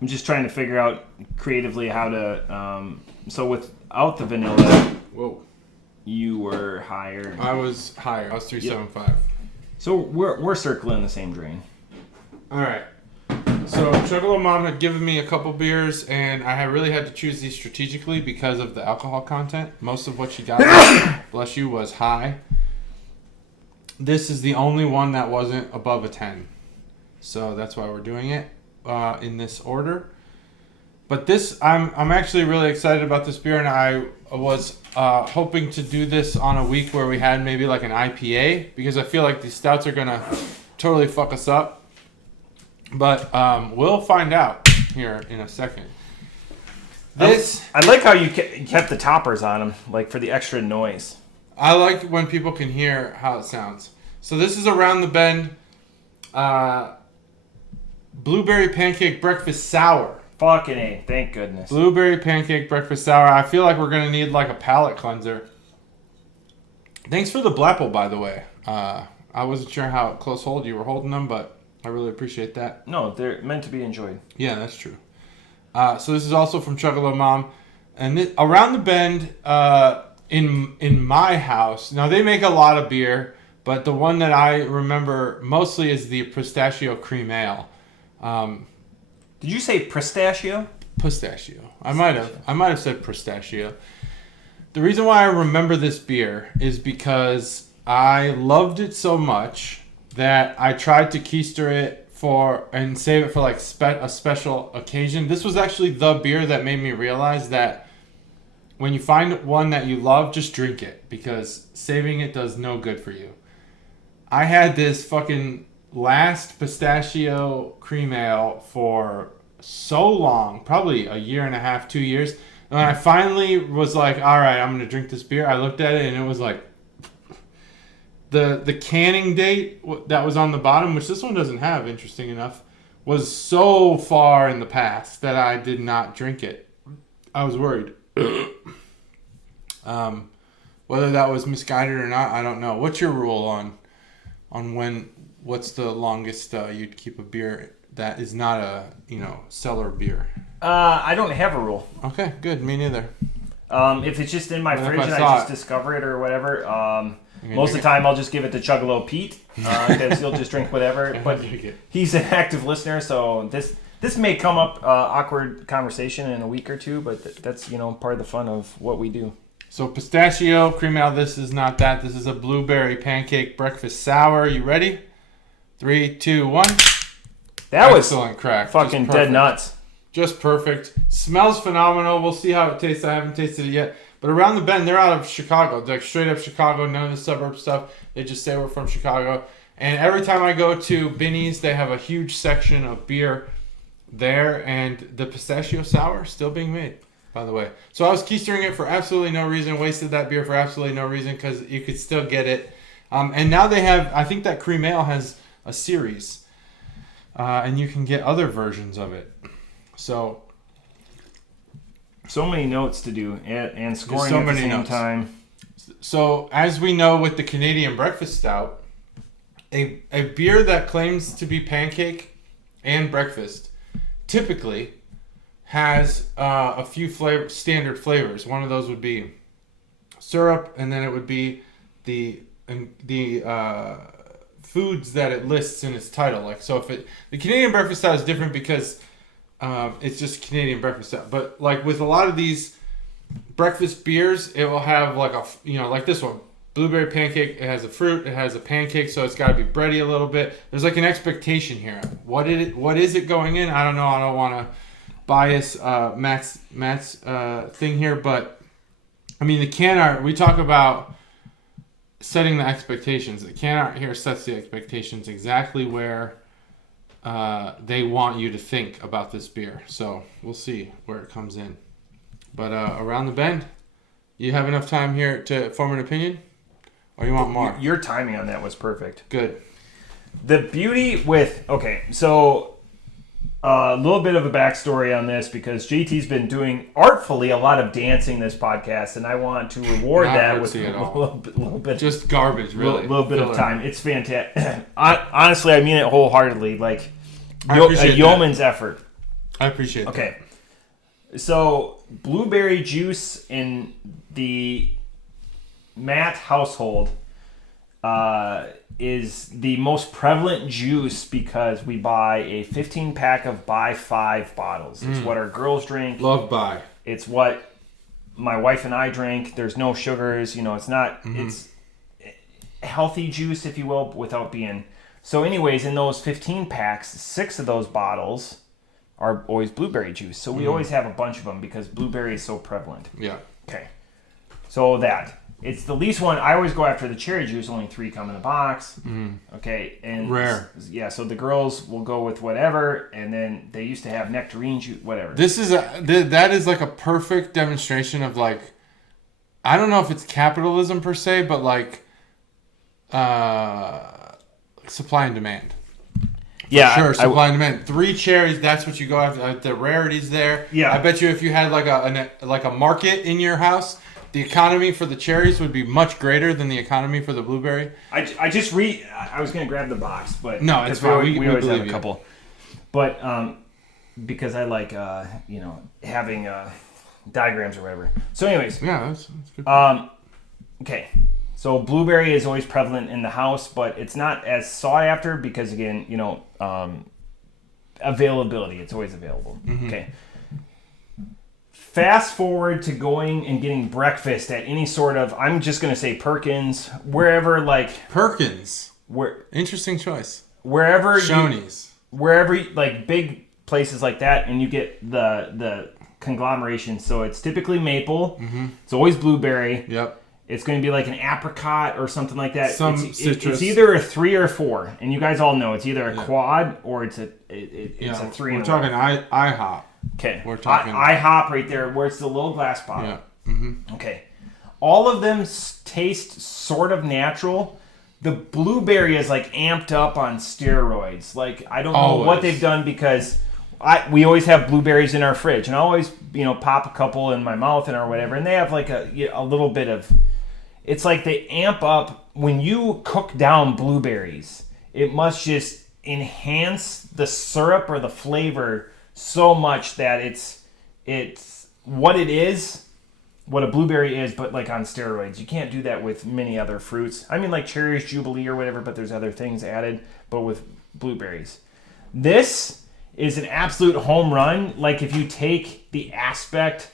I'm just trying to figure out creatively how to. So without the vanilla, whoa, you were higher. I was higher. I was 3.75. So we're circling the same drain. All right. So Chuggalo Mom had given me a couple beers, and I really had to choose these strategically because of the alcohol content. Most of what she got, bless you, was high. This is the only one that wasn't above a 10. So that's why we're doing it in this order. But this, I'm actually really excited about this beer, and I was hoping to do this on a week where we had maybe like an IPA, because I feel like these stouts are going to totally fuck us up. But we'll find out here in a second. I like how you kept the toppers on them, like for the extra noise. I like when people can hear how it sounds. So this is Around the Bend Blueberry Pancake Breakfast Sour. Fucking A, thank goodness. Blueberry Pancake Breakfast Sour. I feel like we're going to need like a palate cleanser. Thanks for the Blapple, by the way. I wasn't sure how close hold you were holding them, but I really appreciate that. No, they're meant to be enjoyed. Yeah, that's true. So this is also from Chuggalo Mom. And Around the Bend, in my house, now they make a lot of beer, but the one that I remember mostly is the Pistachio Cream Ale. Did you say pistachio? Pistachio. I might have said pistachio. The reason why I remember this beer is because I loved it so much that I tried to keister it and save it for like a special occasion. This was actually the beer that made me realize that when you find one that you love, just drink it, because saving it does no good for you. I had this fucking last pistachio cream ale for so long, probably a year and a half, 2 years. And when I finally was like, all right, I'm going to drink this beer, I looked at it and it was like the canning date that was on the bottom, which this one doesn't have, interesting enough, was so far in the past that I did not drink it. I was worried. Whether that was misguided or not, I don't know. What's your rule on what's the longest you'd keep a beer that is not a cellar beer? I don't have a rule. Okay, good. Me neither. If it's just in my fridge and I just discover it or whatever, most of the time I'll just give it to Chuggalo Pete, because he'll just drink whatever. But he's an active listener, so this may come up awkward conversation in a week or two, but that's part of the fun of what we do. So pistachio cream ale. This is not that. This is a blueberry pancake breakfast sour. You ready? 3, 2, 1. That was excellent crack. Fucking dead nuts. Just perfect. Smells phenomenal. We'll see how it tastes. I haven't tasted it yet. But Around the Bend, they're out of Chicago. They're like straight up Chicago. None of the suburb stuff. They just say we're from Chicago. And every time I go to Binny's, they have a huge section of beer there. And the pistachio sour still being made, by the way. So I was keistering it for absolutely no reason. Wasted that beer for absolutely no reason, because you could still get it. And now they have, I think that cream ale has a series. And you can get other versions of it. So many notes to do and scoring at the same time. So as we know with the Canadian Breakfast Stout, a beer that claims to be pancake and breakfast typically has a few standard flavors. One of those would be syrup, and then it would be the foods that it lists in its title. Like, so the Canadian Breakfast Stout is different because it's just Canadian breakfast stout. But like with a lot of these breakfast beers, it will have like like this one, blueberry pancake. It has a fruit, it has a pancake, so it's got to be bready a little bit. There's like an expectation here. What is it going in? I don't know. I don't want to bias Matt's thing here, but I mean the can art. We talk about setting the expectations. The can art here sets the expectations exactly where they want you to think about this beer. So we'll see where it comes in. But Around the Bend, you have enough time here to form an opinion? Or you want more? Your timing on that was perfect. Good. The beauty with... Okay, so a little bit of a backstory on this, because JT's been doing artfully a lot of dancing this podcast, and I want to reward that with a little bit... Just garbage, really. A little bit of time. It's fantastic. Honestly, I mean it wholeheartedly. Like, a yeoman's effort. I appreciate that. Okay. So, blueberry juice in the Matt household is the most prevalent juice, because we buy a 15-pack of buy 5 bottles. It's what our girls drink. Love buy. It's what my wife and I drink. There's no sugars. It's not... It's healthy juice, if you will, without being... So anyways, in those 15 packs, 6 of those bottles are always blueberry juice. So we always have a bunch of them because blueberry is so prevalent. Yeah. Okay. So it's the least one. I always go after the cherry juice. Only 3 come in the box. Okay. And rare. Yeah. So the girls will go with whatever, and then they used to have nectarine juice, whatever. That is like a perfect demonstration of like, I don't know if it's capitalism per se, but like, supply and demand. Yeah, sure. Supply and demand. 3 cherries. That's what you go after. The rarity's there. Yeah. I bet you if you had like a market in your house, the economy for the cherries would be much greater than the economy for the blueberry. I was gonna grab the box, but no, it's fine. We always have a couple. But because I like having diagrams or whatever. So anyways, yeah, that's good. Okay. So blueberry is always prevalent in the house, but it's not as sought after because, again, availability. It's always available. Okay. Fast forward to going and getting breakfast at any sort of, I'm just going to say Perkins, wherever like... Perkins. Where, interesting choice. Wherever Shoney's. Wherever, like big places like that, and you get the conglomeration. So it's typically maple. It's always blueberry. Yep. It's going to be like an apricot or something like that. Some citrus. It's either a 3 or 4, and you guys all know it's either a quad or it's a 3. We're talking IHOP. Okay. We're talking IHOP right there, where it's the little glass bottle. Yeah. Okay. All of them taste sort of natural. The blueberry is like amped up on steroids. Like, I don't know what they've done, because we always have blueberries in our fridge, and I always, pop a couple in my mouth or whatever, and they have like a little bit of, it's like they amp up when you cook down blueberries. It must just enhance the syrup or the flavor so much that it's what it is, what a blueberry is, but like on steroids. You can't do that with many other fruits. I mean, like cherries, Jubilee or whatever, but there's other things added, but with blueberries. This is an absolute home run. Like, if you take the aspect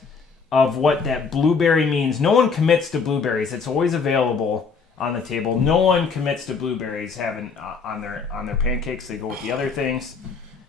of what that blueberry means, no one commits to blueberries. It's always available on the table. No one commits to blueberries having on their pancakes. They go with the other things.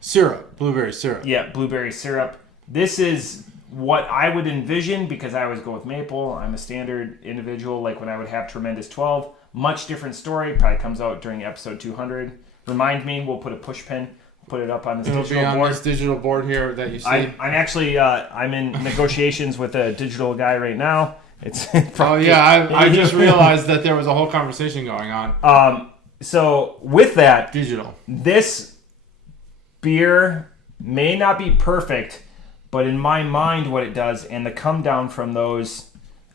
Syrup, blueberry syrup. Yeah, blueberry syrup. This is what I would envision, because I always go with maple. I'm a standard individual. Like when I would have Tremendous 12, much different story. Probably comes out during episode 200. Remind me, we'll put a push pin, put it up on this digital board. It'll be on this digital board here that you see. I'm actually, I'm in negotiations with a digital guy right now. It's I just realized that there was a whole conversation going on. So with that, digital. This beer may not be perfect, but in my mind, what it does, and the come down from those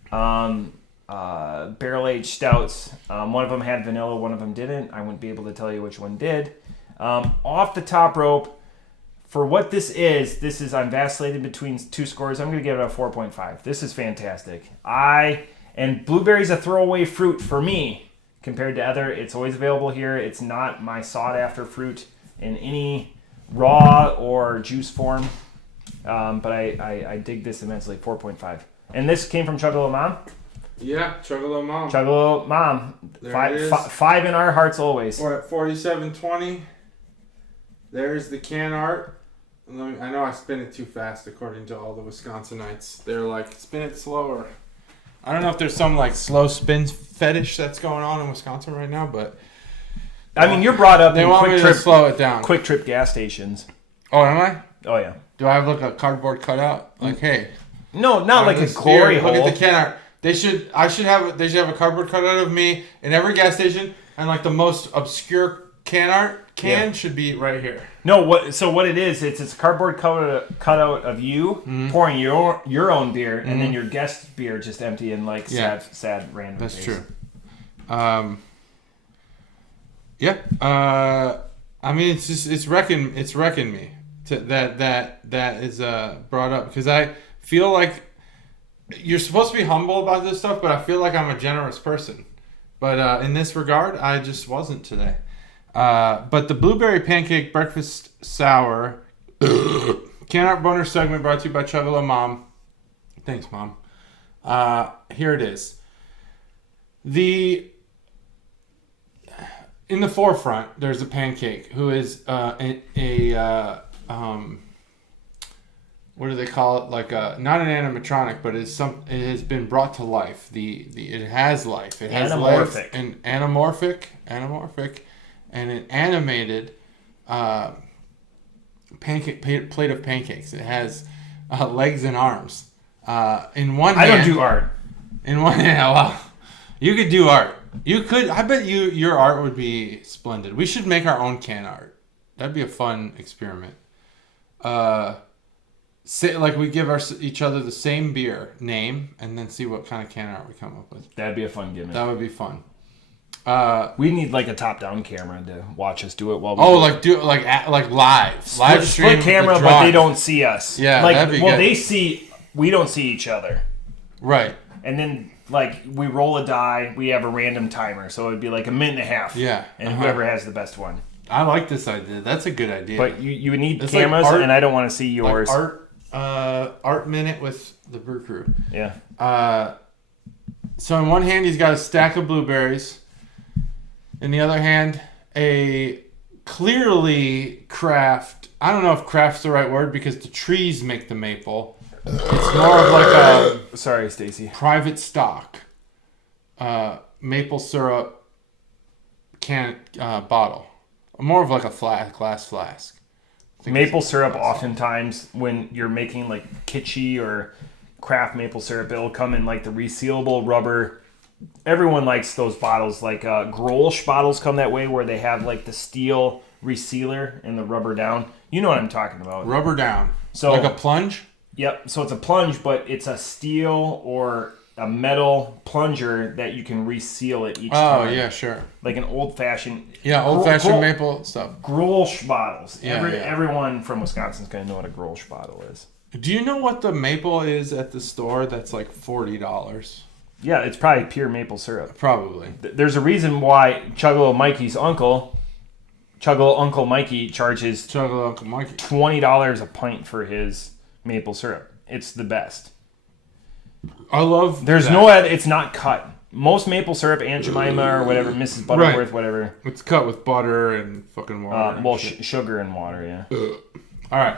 barrel-aged stouts, one of them had vanilla, one of them didn't. I wouldn't be able to tell you which one did. Off the top rope, for what this is, I'm vacillated between 2 scores. I'm going to give it a 4.5. This is fantastic. And blueberry's a throwaway fruit for me compared to other. It's always available here. It's not my sought-after fruit in any raw or juice form, but I dig this immensely. 4.5. And this came from Chuggalo Mom. Yeah, Chuggalo Mom. Chuggalo Mom. Five in our hearts always. We're at 47.20. There's the can art. I know I spin it too fast according to all the Wisconsinites. They're like, spin it slower. I don't know if there's some like slow spin fetish that's going on in Wisconsin right now, but I mean, you're brought up. They want me to slow it down. Quick Trip gas stations. Oh, am I? Oh yeah. Do I have like a cardboard cutout? Like, hey. No, not like a glory hole. Look at the can art. They should have a cardboard cutout of me in every gas station, and like the most obscure can art should be right here. No, what it is? It's a cardboard cutout of you pouring your own beer, and then your guest beer just empty and like sad random. That's face. true. Yeah. I mean, it's wrecking me that is brought up, because I feel like you're supposed to be humble about this stuff, but I feel like I'm a generous person. But in this regard, I just wasn't today. But the Blueberry Pancake Breakfast Sour can art bonus segment brought to you by Chuggalo Mom. Thanks, Mom. Here it is. In the forefront, there's a pancake who is what do they call it? Like not an animatronic, but it has been brought to life. It has life. It has Animorphic. legs and anamorphic, and an animated pancake plate of pancakes. It has legs and arms. In one hand, I don't do art. In one hand, well, you could do art. You could. I bet your art would be splendid. We should make our own can art. That'd be a fun experiment. Say like we give each other the same beer name, and then see what kind of can art we come up with. That'd be a fun gimmick. That would be fun. We need like a top-down camera to watch us do it while we. Oh, like live stream split camera, but they don't see us. Yeah, that'd be good. They see. We don't see each other. Right. And then like we roll a die, we have a random timer, so it'd be like a minute and a half. Yeah. And whoever has the best one. I like this idea. That's a good idea. But you would need It's cameras, like art, and I don't want to see yours. Like art minute with the Brew Crew. Yeah. So in one hand, he's got a stack of blueberries. In the other hand, a clearly craft. I don't know if craft's the right word because the trees make the maple. It's more of like a Sorry, Stacy. private stock maple syrup bottle. More of like a glass flask. Maple syrup, oftentimes, when you're making like kitschy or craft maple syrup, it'll come in like the resealable rubber. Everyone likes those bottles. Like Grolsch bottles come that way, where they have like the steel resealer and the rubber down. You know what I'm talking about. Rubber down. So like a plunge? Yep. So it's a plunge, but it's a steel or a metal plunger that you can reseal it each time. Oh, yeah, sure. Like an old-fashioned... Yeah, old-fashioned maple stuff. Grolsch bottles. Yeah, Everyone from Wisconsin is going to know what a Grolsch bottle is. Do you know what the maple is at the store that's like $40? Yeah, it's probably pure maple syrup. Probably. There's a reason why Chuggalo Mikey's uncle, Chuggalo Uncle Mikey, charges Chuggalo Uncle Mikey $20 a pint for his maple syrup. It's the best. I love There's that. it's not cut. Most maple syrup, Aunt Jemima or whatever, Mrs. Butterworth, whatever. It's cut with butter and fucking water. Sugar and water, yeah. All right.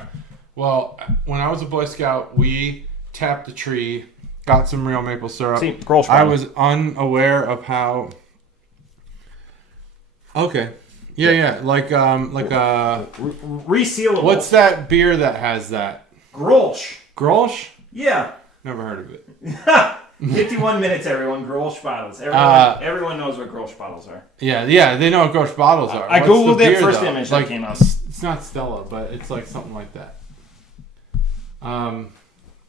Well, when I was a Boy Scout, we tapped a tree, got some real maple syrup. See, Grolsch I bottle. was unaware of how... Okay. Yeah. Like Resealable. what's that beer that has that? Grolsch. Grolsch? Yeah. Never heard of it. 51 minutes, everyone. Grolsch bottles. Everyone knows what Grolsch bottles are. Yeah, they know what Grolsch bottles are. I What's googled the it beer, first though? image that came up. It's not Stella, but it's like something like that.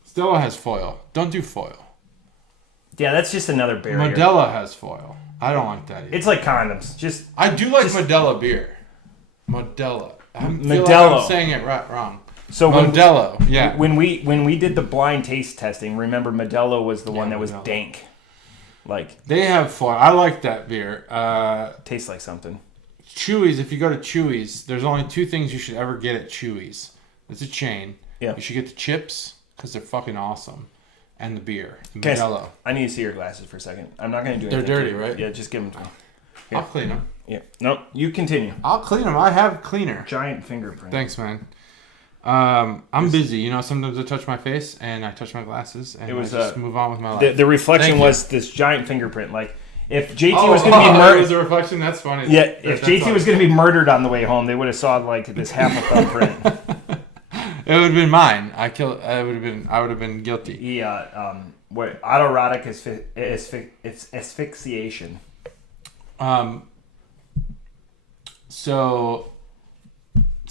Stella has foil. Don't do foil. Yeah, that's just another barrier. Modelo has foil. I don't like that either. It's like condoms. I do like Modelo beer. Modelo. I feel like Modelo. I'm saying it wrong. So Modelo. When we did the blind taste testing, remember Modelo was the one that was dank. Like they have foil. I like that beer. Tastes like something. Chewy's. If you go to Chewy's, there's only two things you should ever get at Chewy's. It's a chain. Yeah. You should get the chips because they're fucking awesome, and the beer. The Modelo. I need to see your glasses for a second. I'm not going to do anything. They're dirty, right? Yeah, just give them to me. Here. I'll clean them. Yeah. No, you continue. I'll clean them. I have cleaner. Giant fingerprint. Thanks, man. I'm busy. You know, sometimes I touch my face and I touch my glasses and I just move on with my life. The reflection was this giant fingerprint. Like, if JT was going to be murdered... it was a reflection? That's funny. Yeah, if JT was going to be murdered on the way home, they would have saw, like, this half a thumbprint. It would have been mine. I would have been guilty. Yeah, autoerotic asphyxiation. So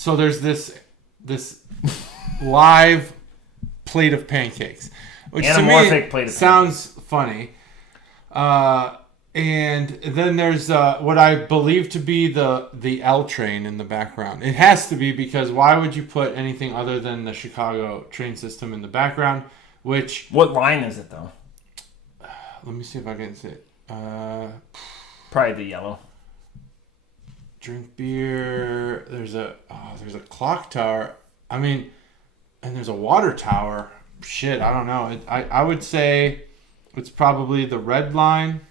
there's this live plate of pancakes, which Animorphic to me plate of sounds funny. And then there's what I believe to be the L train in the background. It has to be, because why would you put anything other than the Chicago train system in the background? What line is it though? Let me see if I can see it. Probably the yellow. Drink beer. There's a clock tower. I mean, and there's a water tower. Shit, I don't know. I would say it's probably the red line,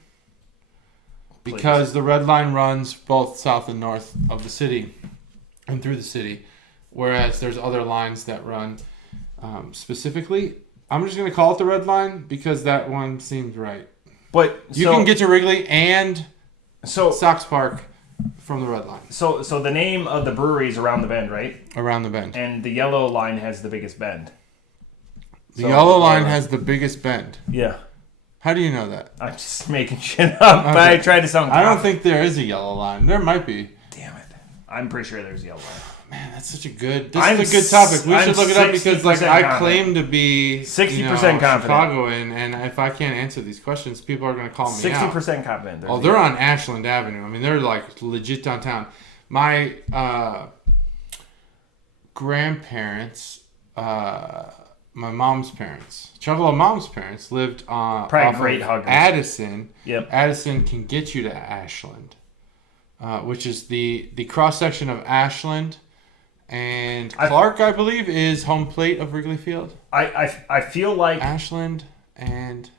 because the red line runs both south and north of the city and through the city, whereas there's other lines that run specifically. I'm just gonna call it the red line because that one seems right. But you can get to Wrigley and Sox Park from the red line. So the name of the brewery is Around the Bend, right? Around the Bend. And the yellow line has the biggest bend. The yellow line has the biggest bend. Yeah. How do you know that? I'm just making shit up, but I tried to sound confident. I don't think there is a yellow line. There might be. Damn it. I'm pretty sure there's a yellow line. Man, that's such a good... This is a good topic. We should look it up because I claim to be 60% confident. Chicagoan, and if I can't answer these questions, people are going to call me 60% out. confident. They're on Ashland Avenue. I mean, they're like legit downtown. My grandparents... my mom's parents, Chuggalo Mom's parents, lived on Probably great huggers. Addison. Yep. Addison can get you to Ashland. which is the cross section of Ashland and Clark, I believe, is home plate of Wrigley Field. I feel like Ashland and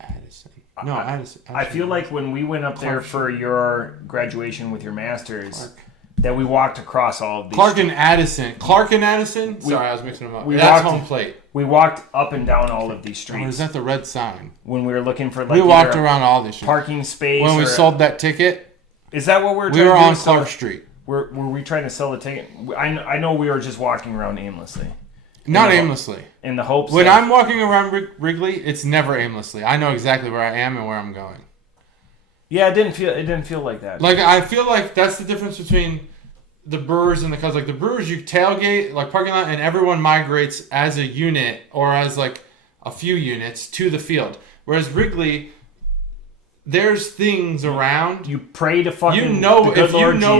Addison. No, Addison. I feel like when we went up there for your graduation with your masters, Clark. that we walked across all of these. Clark and Addison. Sorry, I was mixing them up. That's home plate. We walked up and down all of these streets. Or is that the red sign? When we were looking for we walked around all these streets. Parking space. When we sold that ticket. Is that what we were trying to do? We were on Clark Street. Were we trying to sell the ticket? I know we were just walking around aimlessly. Not aimlessly. In the hopes when I'm walking around Wrigley, it's never aimlessly. I know exactly where I am and where I'm going. Yeah, it didn't feel like that. Like, I feel like that's the difference between the Brewers and the Cubs. Like, the Brewers, you tailgate, like, parking lot, and everyone migrates as a unit or as, like, a few units to the field. Whereas Wrigley, there's things around. You pray to fucking if you know Jesus.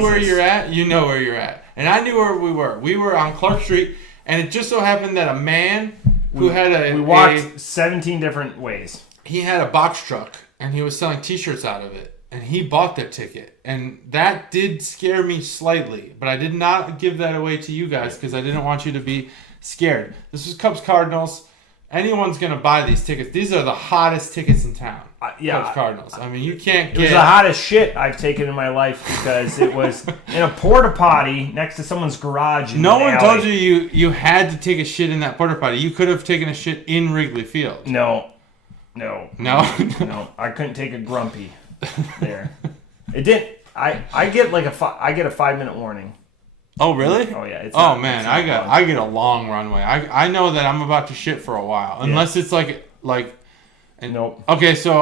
where you're at, you know where you're at. And I knew where we were. We were on Clark Street, and it just so happened that a man who had we walked 17 different ways. He had a box truck, and he was selling T-shirts out of it. And he bought their ticket. And that did scare me slightly. But I did not give that away to you guys because I didn't want you to be scared. This was Cubs Cardinals. Anyone's going to buy these tickets. These are the hottest tickets in town. Cubs Cardinals. I mean, you can't get... It was the hottest shit I've taken in my life because it was in a porta potty next to someone's garage. No one told you had to take a shit in that porta potty. You could have taken a shit in Wrigley Field. No. No? I couldn't take a grumpy there. It didn't. I get like a 5-minute warning. Oh really? Oh yeah. Man, I get a long runway. I know that I'm about to shit for a while, unless it's like. Nope. Okay, so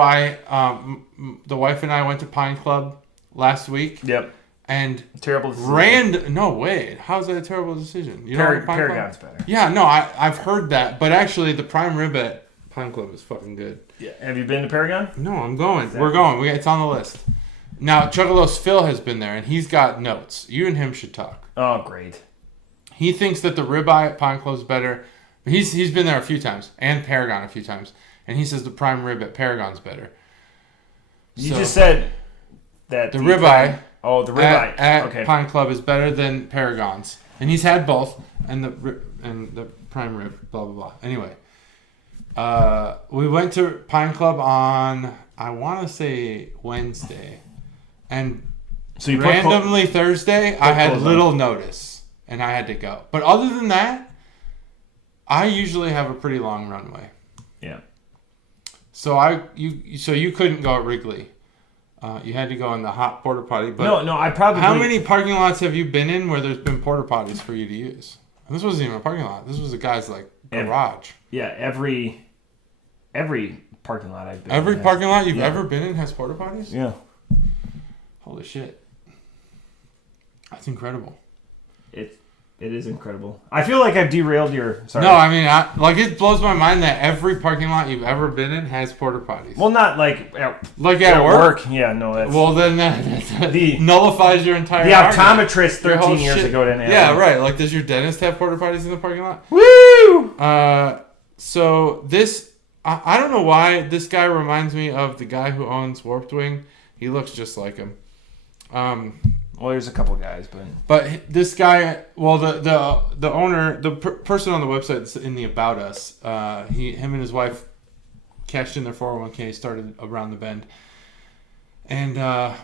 the wife and I went to Pine Club last week. Yep. And terrible decision. No way. How's that a terrible decision? You know Paragon's better. Yeah, no, I've heard that, but actually the prime rib at Pine Club is fucking good. Yeah. Have you been to Paragon? No, I'm going. Exactly. We're going. It's on the list. Now, Chuggalos Phil has been there, and he's got notes. You and him should talk. Oh, great. He thinks that the ribeye at Pine Club is better. He's been there a few times, and Paragon a few times, and he says the prime rib at Paragon's better. You just said that the ribeye. The ribeye at Pine Club is better than Paragon's, and he's had both, and the prime rib. Blah blah blah. Anyway. We went to Pine Club on, I want to say Wednesday, and so randomly Thursday I had little notice and I had to go. But other than that, I usually have a pretty long runway. Yeah. So you couldn't go at Wrigley. You had to go in the hot porta potty. But no, I probably. How many parking lots have you been in where there's been porta potties for you to use? And this wasn't even a parking lot. This was a guy's garage. Every parking lot I've been in. Every parking lot you've ever been in has porta potties? Yeah. Holy shit. That's incredible. It is incredible. I feel like I've derailed your... Sorry. No, I mean, it blows my mind that every parking lot you've ever been in has porta potties. Well, not like at work? Yeah, no, that's... Well, then that nullifies your entire The optometrist 13 years ago didn't have Yeah, them. right. Like, does your dentist have porta potties in the parking lot? Woo! So this... I don't know why this guy reminds me of the guy who owns Warped Wing. He looks just like him. Well, there's a couple guys, but this guy, well, the owner, the person on the website that's in the About Us, him and his wife cashed in their 401k, started around the bend. And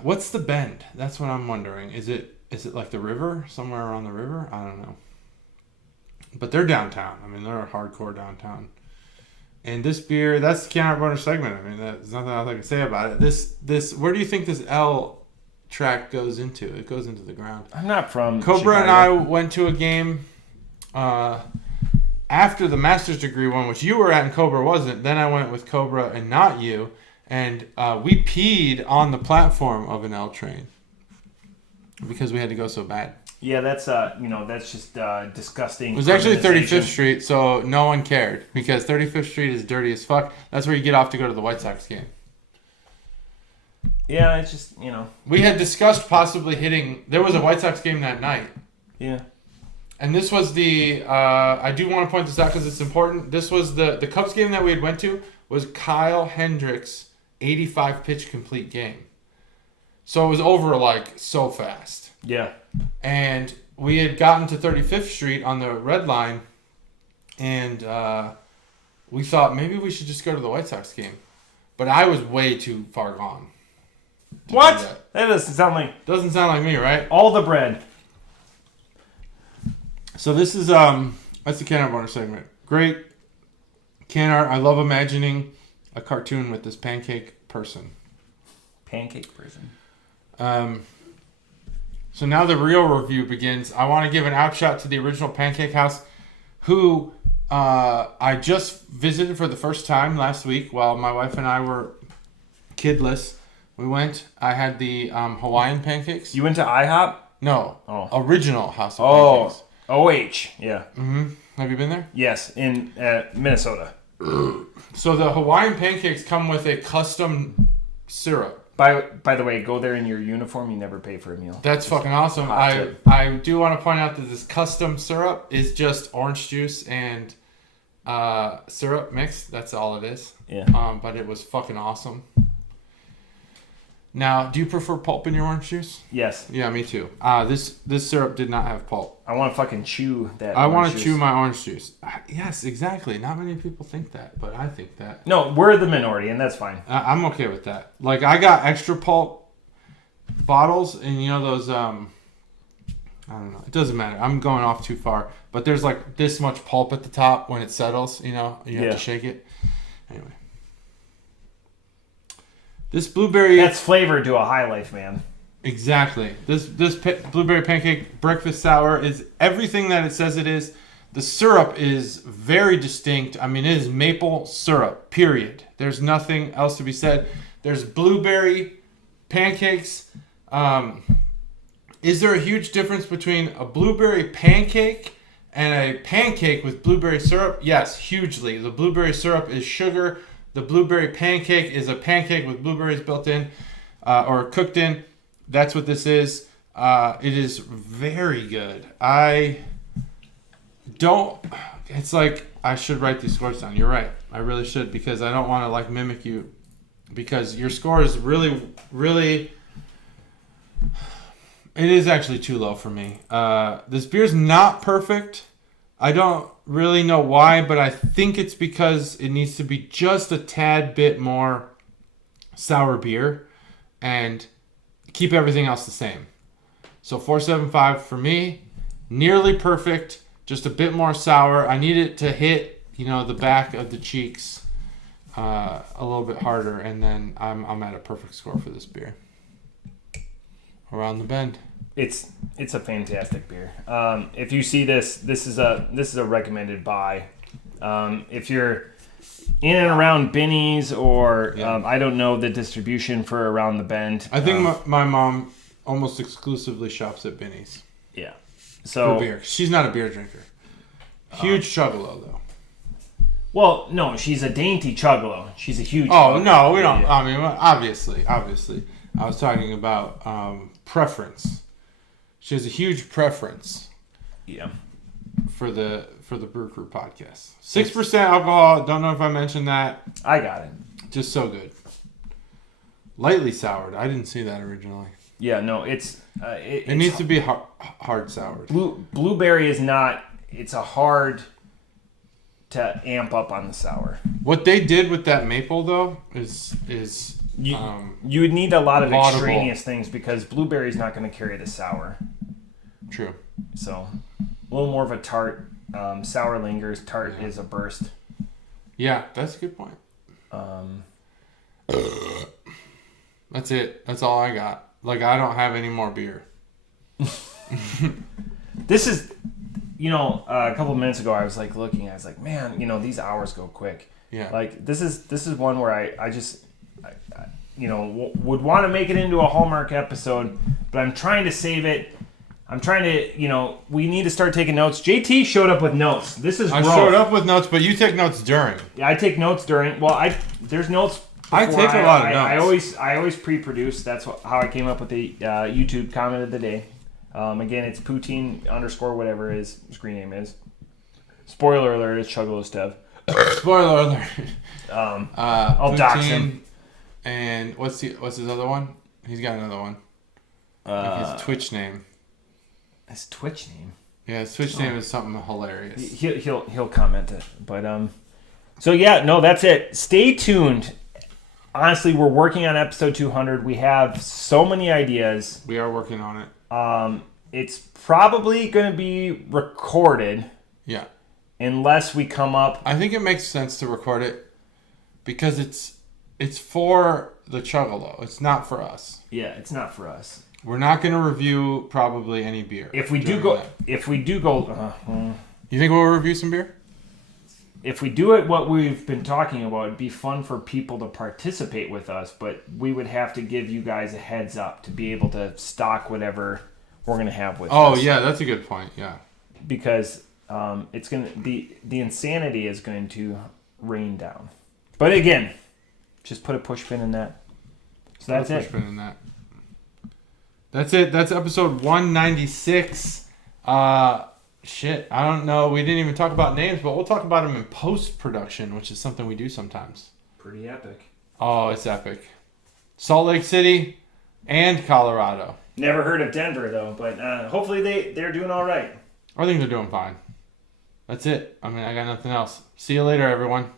what's the bend? That's what I'm wondering. Is it like the river, somewhere around the river? I don't know. But they're downtown. I mean, they're hardcore downtown. And this beer, that's the Can Runner segment. I mean, there's nothing else I can say about it. This, where do you think this L track goes into? It goes into the ground. I'm not from Cobra Chicago. And I went to a game after the master's degree one, which you were at and Cobra wasn't. Then I went with Cobra and not you, and we peed on the platform of an L train because we had to go so bad. Yeah, that's that's just disgusting. It was actually 35th Street, so no one cared because 35th Street is dirty as fuck. That's where you get off to go to the White Sox game. Yeah, it's just, We had discussed possibly hitting... There was a White Sox game that night. Yeah. And this was the... I do want to point this out because it's important. This was the Cubs game that we had went to was Kyle Hendricks' 85-pitch complete game. So it was over like so fast. Yeah. And we had gotten to 35th Street on the red line, and we thought maybe we should just go to the White Sox game. But I was way too far gone. What? That doesn't sound like me, right? all the bread. So this is that's the can art bonus segment. Great can art. I love imagining a cartoon with this pancake person. Pancake person. So now the real review begins. I want to give an outshot to the original Pancake House, who I just visited for the first time last week while my wife and I were kidless. We went. I had the Hawaiian pancakes. You went to IHOP? No. Oh. Original House of Pancakes. OH. Yeah. Mm-hmm. Have you been there? Yes, in Minnesota. So the Hawaiian pancakes come with a custom syrup. By the way, go there in your uniform. You never pay for a meal. That's fucking awesome. I do want to point out that this custom syrup is just orange juice and syrup mixed. That's all it is. Yeah. But it was fucking awesome. Now, do you prefer pulp in your orange juice? Yes. Yeah, me too. This syrup did not have pulp. I want to fucking chew that. I want to chew my orange juice. Yes, exactly. Not many people think that, but I think that. No, we're the minority, and that's fine. I'm okay with that. Like, I got extra pulp bottles, and you know those, I don't know. It doesn't matter. I'm going off too far. But there's like this much pulp at the top when it settles, you know? You have to shake it. Anyway. This blueberry... That's flavor to a high life, man. Exactly. This blueberry pancake breakfast sour is everything that it says it is. The syrup is very distinct. I mean, it is maple syrup, period. There's nothing else to be said. There's blueberry pancakes. Is there a huge difference between a blueberry pancake and a pancake with blueberry syrup? Yes, hugely. The blueberry syrup is sugar. The blueberry pancake is a pancake with blueberries built in or cooked in. That's what this is. It is very good. It's like I should write these scores down. You're right. I really should, because I don't want to like mimic you, because your score is really, really, it is actually too low for me. This beer's not perfect. I don't really know why, but I think it's because it needs to be just a tad bit more sour beer and keep everything else the same. So 4.75 for me, nearly perfect, just a bit more sour. I need it to hit, the back of the cheeks a little bit harder, and then I'm at a perfect score for this beer. Around the bend. It's a fantastic beer. If you see this is a recommended buy. If you're in and around Binny's or I don't know the distribution for Around the Bend. I think my mom almost exclusively shops at Binny's. Yeah. So for beer. She's not a beer drinker. Huge Chuggalo though. Well, no, she's a dainty Chuggalo. She's a huge. Oh no, we don't. I mean, obviously, I was talking about preference. She has a huge preference. Yeah. For the Brew Crew podcast. 6% alcohol. Don't know if I mentioned that. I got it. Just so good. Lightly soured. I didn't see that originally. Yeah, no, it needs to be hard soured. Blueberry is not. It's a hard to amp up on the sour. What they did with that maple though is you would need a lot of laudable. Extraneous things, because blueberry is not going to carry the sour. True. So a little more of a tart. Sour lingers. Tart is a burst. Yeah, that's a good point. That's it. That's all I got. Like, I don't have any more beer. This is, a couple of minutes ago I was like looking. I was like, man, these hours go quick. Yeah. Like this is one where I would want to make it into a Hallmark episode, but I'm trying to save it. I'm trying to, we need to start taking notes. JT showed up with notes. This is growth. I showed up with notes, but you take notes during. Yeah, I take notes during. Well, there's notes. I take a lot of notes. I always pre-produce. That's how I came up with the YouTube comment of the day. Again, it's poutine_ whatever his screen name is. Spoiler alert, it's Chuggalos Dev. Spoiler alert. I'll dox him. And what's his other one? He's got another one. Like his Twitch name. His Twitch name? Yeah, his Twitch name is something hilarious. He'll comment it. But so yeah, no, that's it. Stay tuned. Honestly, we're working on episode 200. We have so many ideas. We are working on it. It's probably going to be recorded. Yeah. Unless we come up. I think it makes sense to record it because it's for the Chuggalo. It's not for us. Yeah, it's not for us. We're not going to review probably any beer. If we do go, you think we'll review some beer? If we do it, what we've been talking about, it'd be fun for people to participate with us, but we would have to give you guys a heads up to be able to stock whatever we're going to have with us. Oh, yeah, that's a good point, yeah. Because it's going to the insanity is going to rain down. But again, just put a push pin in that. So that's it. Push pin in that. That's it. That's episode 196. Shit, I don't know. We didn't even talk about names, but we'll talk about them in post-production, which is something we do sometimes. Pretty epic. Oh, it's epic. Salt Lake City and Colorado. Never heard of Denver, though, but hopefully they're doing all right. I think they're doing fine. That's it. I mean, I got nothing else. See you later, everyone.